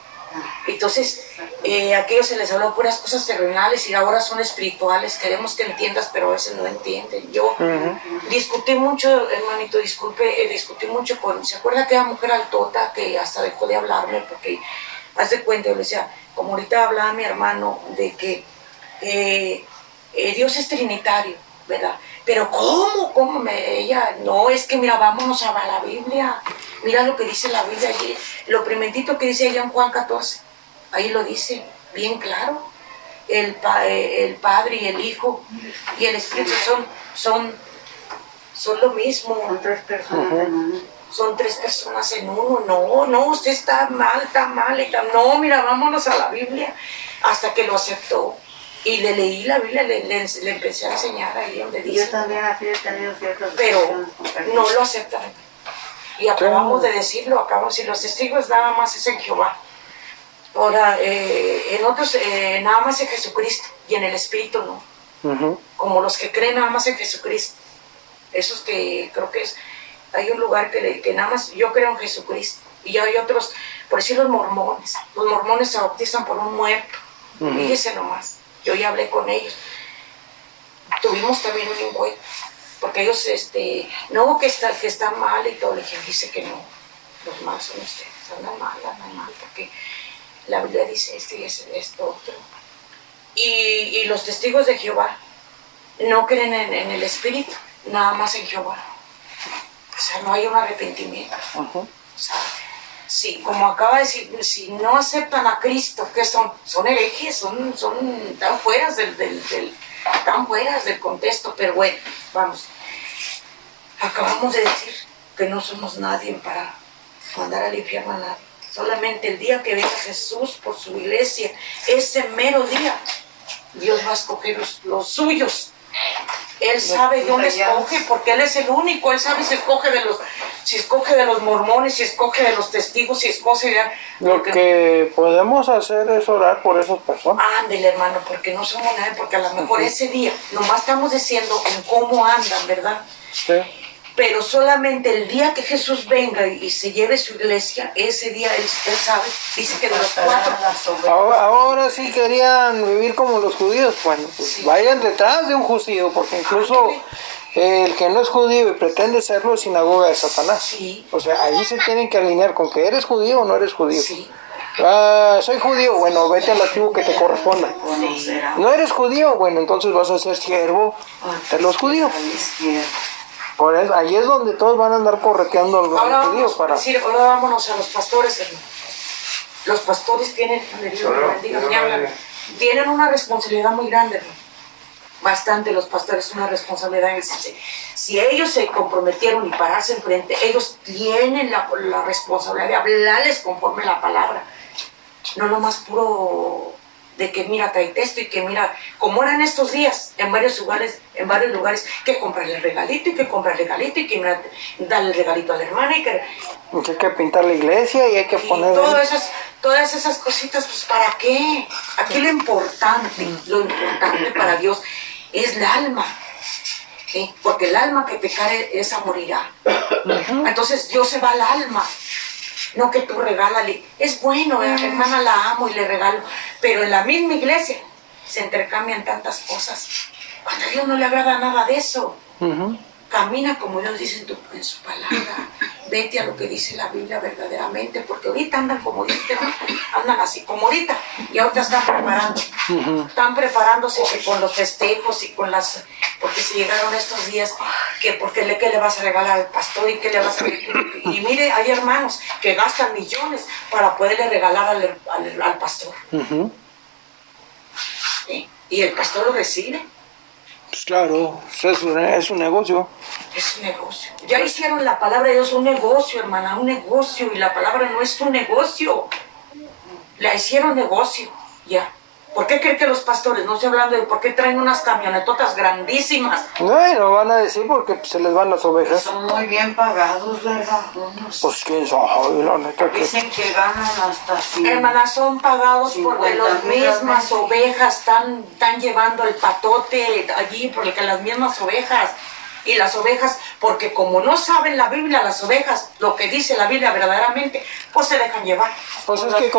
Entonces, a aquellos se les habló puras cosas terrenales y ahora son espirituales. Queremos que entiendas, pero a veces no entienden. Yo discutí mucho, hermanito, discutí mucho con... ¿Se acuerda aquella mujer altota que hasta dejó de hablarme? Porque, haz de cuenta, yo le decía, como ahorita hablaba mi hermano, de que Dios es trinitario, ¿verdad? Pero ¿cómo? Ella, no, es que mira, vámonos a la Biblia. Mira lo que dice la Biblia allí. Lo primerito que dice allá en Juan 14, ahí lo dice bien claro. El Padre y el Hijo y el Espíritu son lo mismo. Son 3 personas en uno. Son 3 personas en uno. No, usted está mal. No, mira, vámonos a la Biblia. Hasta que lo aceptó. Y le leí la Biblia, le empecé a enseñar ahí donde dice. Yo también así he tenido ciertas Pero discusiones con personas. no lo aceptan. Y acabamos de decirlo, y los testigos nada más es en Jehová. Ahora, en otros nada más en Jesucristo y en el Espíritu no. Como los que creen nada más en Jesucristo. Esos que creo que hay un lugar que nada más yo creo en Jesucristo. Y hay otros, por decir los mormones. Los mormones se bautizan por un muerto. Fíjese nomás. Yo ya hablé con ellos. Tuvimos también un encuentro. Porque ellos, no, que está mal y todo. Le dije, dice que no. Los malos son ustedes. Andan mal, porque la Biblia dice esto y esto otro. Y los testigos de Jehová no creen en el Espíritu, nada más en Jehová. O sea, no hay un arrepentimiento. O sea, sí, como acaba de decir, si no aceptan a Cristo, ¿qué son? Son herejes, están fuera están fuera del contexto, pero bueno, vamos. Acabamos de decir que no somos nadie para mandar al infierno a nadie. Solamente el día que venga Jesús por su iglesia, ese mero día, Dios va a escoger los suyos. Él sabe dónde escoge, porque Él es el único. Él sabe si escoge de los mormones, si escoge de los testigos, si escoge de... Lo que podemos hacer es orar por esas personas. Ándele, hermano, porque no somos nadie, porque a lo mejor ese día, nomás estamos diciendo en cómo andan, ¿verdad? Sí. Pero solamente el día que Jesús venga y se lleve su iglesia, ese día él sabe, dice que de los 4. Ahora sí querían vivir como los judíos, bueno, pues Sí. vayan detrás de un judío, porque incluso el que no es judío y pretende serlo es sinagoga de Satanás. Sí. O sea, ahí se tienen que alinear con que eres judío o no eres judío. Sí. Soy judío, bueno, vete al tribu que te corresponda. No eres judío, bueno, entonces vas a ser siervo de los judíos. Por eso, ahí es donde todos van a andar correteando a los judíos para... Ahora vámonos a los pastores, hermano. Los pastores tienen una responsabilidad muy grande, hermano. Bastante, los pastores, una responsabilidad. Si ellos se comprometieron y pararse enfrente, ellos tienen la responsabilidad de hablarles conforme la palabra. No nomás puro de que mira, trae esto y que mira, como eran estos días en varios lugares, que comprarle regalito y que comprarle regalito y que mira, darle regalito a la hermana y que hay que pintar la iglesia y hay que poner... Todas esas cositas, pues ¿para qué? Aquí lo importante para Dios es el alma. ¿Sí? Porque el alma que pecare, esa morirá. Entonces Dios se va al alma. No que tú regálale. Es bueno, hermana, la amo y le regalo. Pero en la misma iglesia se intercambian tantas cosas. Cuando a Dios no le agrada nada de eso. Camina como Dios dice en su palabra. Vete a lo que dice la Biblia verdaderamente. Porque ahorita andan como dice, andan así como ahorita. Y ahorita están preparando. Están preparándose que con los festejos y con las... Porque si llegaron estos días que qué le vas a regalar al pastor y qué le vas a regalar. Y mire, hay hermanos que gastan millones para poderle regalar al pastor. ¿Sí? Y el pastor lo recibe. Pues claro, es un negocio. Es un negocio. Ya hicieron la palabra de Dios un negocio, hermana, un negocio. Y la palabra no es un negocio. La hicieron negocio, ya. ¿Por qué creen que los pastores, no estoy hablando de por qué traen unas camionetotas grandísimas? Bueno, van a decir porque pues, se les van las ovejas. Son muy bien pagados, ¿verdad? Pues quién sabe, la neta que... Dicen que ganan hasta 100. Hermanas, son pagados porque 50,000 las mismas ovejas están llevando el patote allí, porque las mismas ovejas. Y las ovejas, porque como no saben la Biblia, las ovejas, lo que dice la Biblia verdaderamente, pues se dejan llevar. Pues es que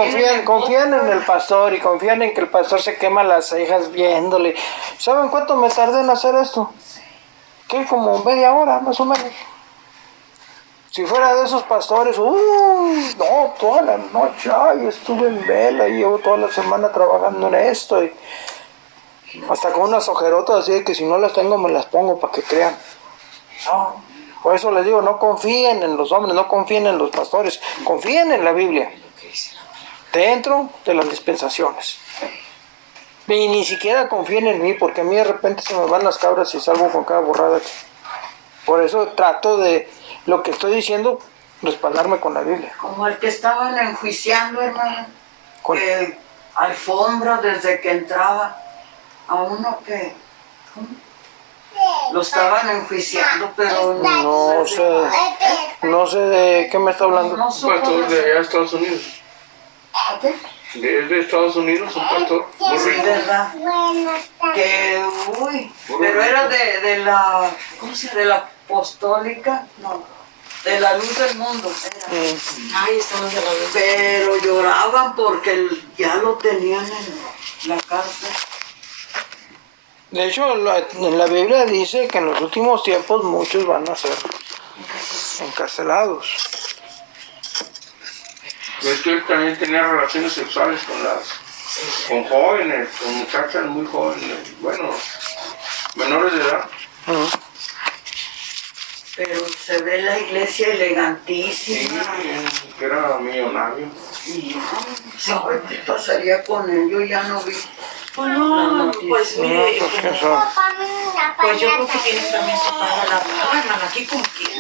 confían en el pastor y confían en que el pastor se quema las cejas viéndole. ¿Saben cuánto me tardé en hacer esto? ¿Qué? Como media hora, más o menos. Si fuera de esos pastores, no, toda la noche, ay, estuve en vela y llevo toda la semana trabajando en esto. Y hasta con unas ojerotas así de que si no las tengo me las pongo para que crean. No, por eso les digo, no confíen en los hombres, no confíen en los pastores, confíen en la Biblia. Dentro de las dispensaciones. Y ni siquiera confíen en mí, porque a mí de repente se me van las cabras y salgo con cada borrada. Por eso trato de, lo que estoy diciendo, respaldarme con la Biblia. Como el que estaban enjuiciando, hermano. ¿Cuál? Que alfombra desde que entraba a uno que... Lo estaban enjuiciando, pero No sé de qué me está hablando. no Un supo pastor de decir. allá de Estados Unidos. Es de Estados Unidos, un pastor muy Sí, rico. verdad. Que, pero era de la, ¿cómo se llama? De la apostólica, no, de la luz del mundo. Era. Ay, estamos de la luz. Pero lloraban porque ya lo tenían en la cárcel. De hecho, en la Biblia dice que en los últimos tiempos muchos van a ser encarcelados. Es que él también tenía relaciones sexuales con jóvenes, con muchachas muy jóvenes, bueno, menores de edad. Pero se ve la iglesia Sí, elegantísima. que era millonario. Y no, ¿qué pasaría con él? Yo ya no vi. No, pues mire, Pues que son. pues yo creo que tienes también su paga, la paga, hermano, aquí como quiera.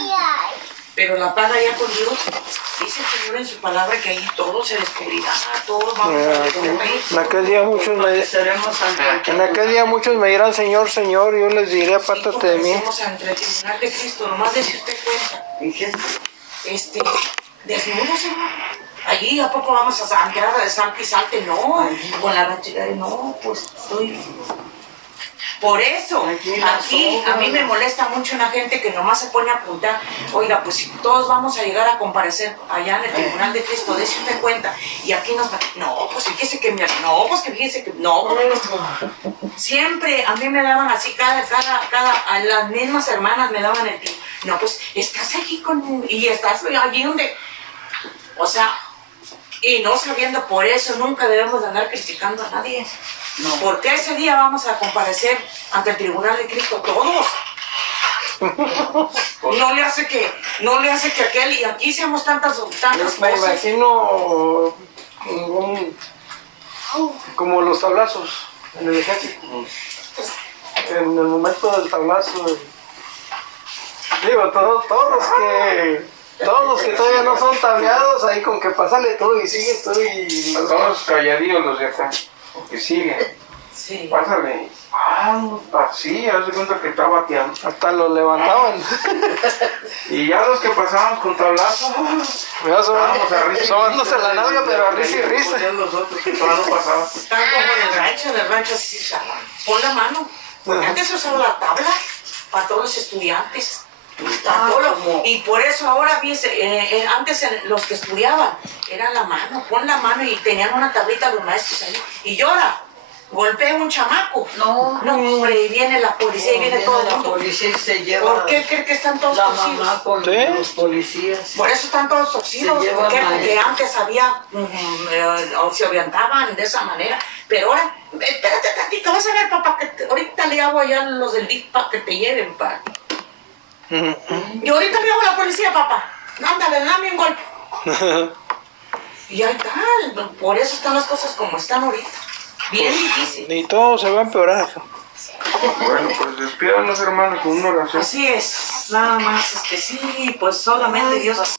Pero la paga ya con Dios, dice el Señor en su palabra que ahí todo se descubrirá, todos vamos a descubrir. En aquel día Seremos ante en aquel día muchos me dirán, Señor, Señor, y yo les diré, apártate de mí. Estamos ante el tribunal de Cristo, nomás de si usted cuenta, desnudos, hermano. Allí, ¿a poco vamos a quedar de salte y salte? No, con la ranchera, no, pues estoy... Por eso, aquí a mí me molesta mucho una gente que nomás se pone a apuntar, oiga, pues si todos vamos a llegar a comparecer allá en el tribunal de Cristo, dése usted cuenta, y aquí nos va, no, pues fíjese que, no, pues que fíjese que, no, siempre a mí me daban así, a las mismas hermanas me daban el tiempo, no, pues estás aquí y estás allí donde, o sea, y no sabiendo, por eso nunca debemos de andar criticando a nadie. No. Porque ese día vamos a comparecer ante el tribunal de Cristo todos. No le hace que aquel, y aquí seamos tantas Me cosas. imagino como los tablazos en el ejército. En el momento del tablazo, digo, todos los que todavía no son tableados, ahí con que pasale todo y sigues tú y... Todos calladillos los de acá, que siguen. Sí. Pásale. Así, haz de cuenta que está bateando. Hasta los levantaban. Y ya los que pasaban con tablazo, Mira, estábamos a risa y sobándose risa, la nalga, pero a risa y risa. Ya los otros que todavía no pasaban. Están como en el rancho así, pon la mano. Porque antes se usaba la tabla para todos los estudiantes. Y por eso ahora, fíjense, antes los que estudiaban, era la mano, pon la mano y tenían una tablita los maestros ahí. Y llora, golpea un chamaco. No, hombre, y viene la policía y viene todo el la mundo. policía y se lleva ¿Por qué creen que están todos la torcidos? mamá con ¿Sí? los policías? Por eso están todos torcidos. Se ¿Por qué? llevan Porque maestros. antes había, o se orientaban de esa manera. Pero ahora, espérate tantito, vas a ver, papá, que ahorita le hago allá a los del DIC para que te lleven, pa. Y ahorita le hago a la policía, papá. Ándale, dame un golpe. Y ahí tal. Por eso están las cosas como están ahorita. Bien difícil. Y todo se va a empeorar. Bueno, pues despídanos, hermano, con una oración. Así es. Nada más, sí, pues solamente Dios.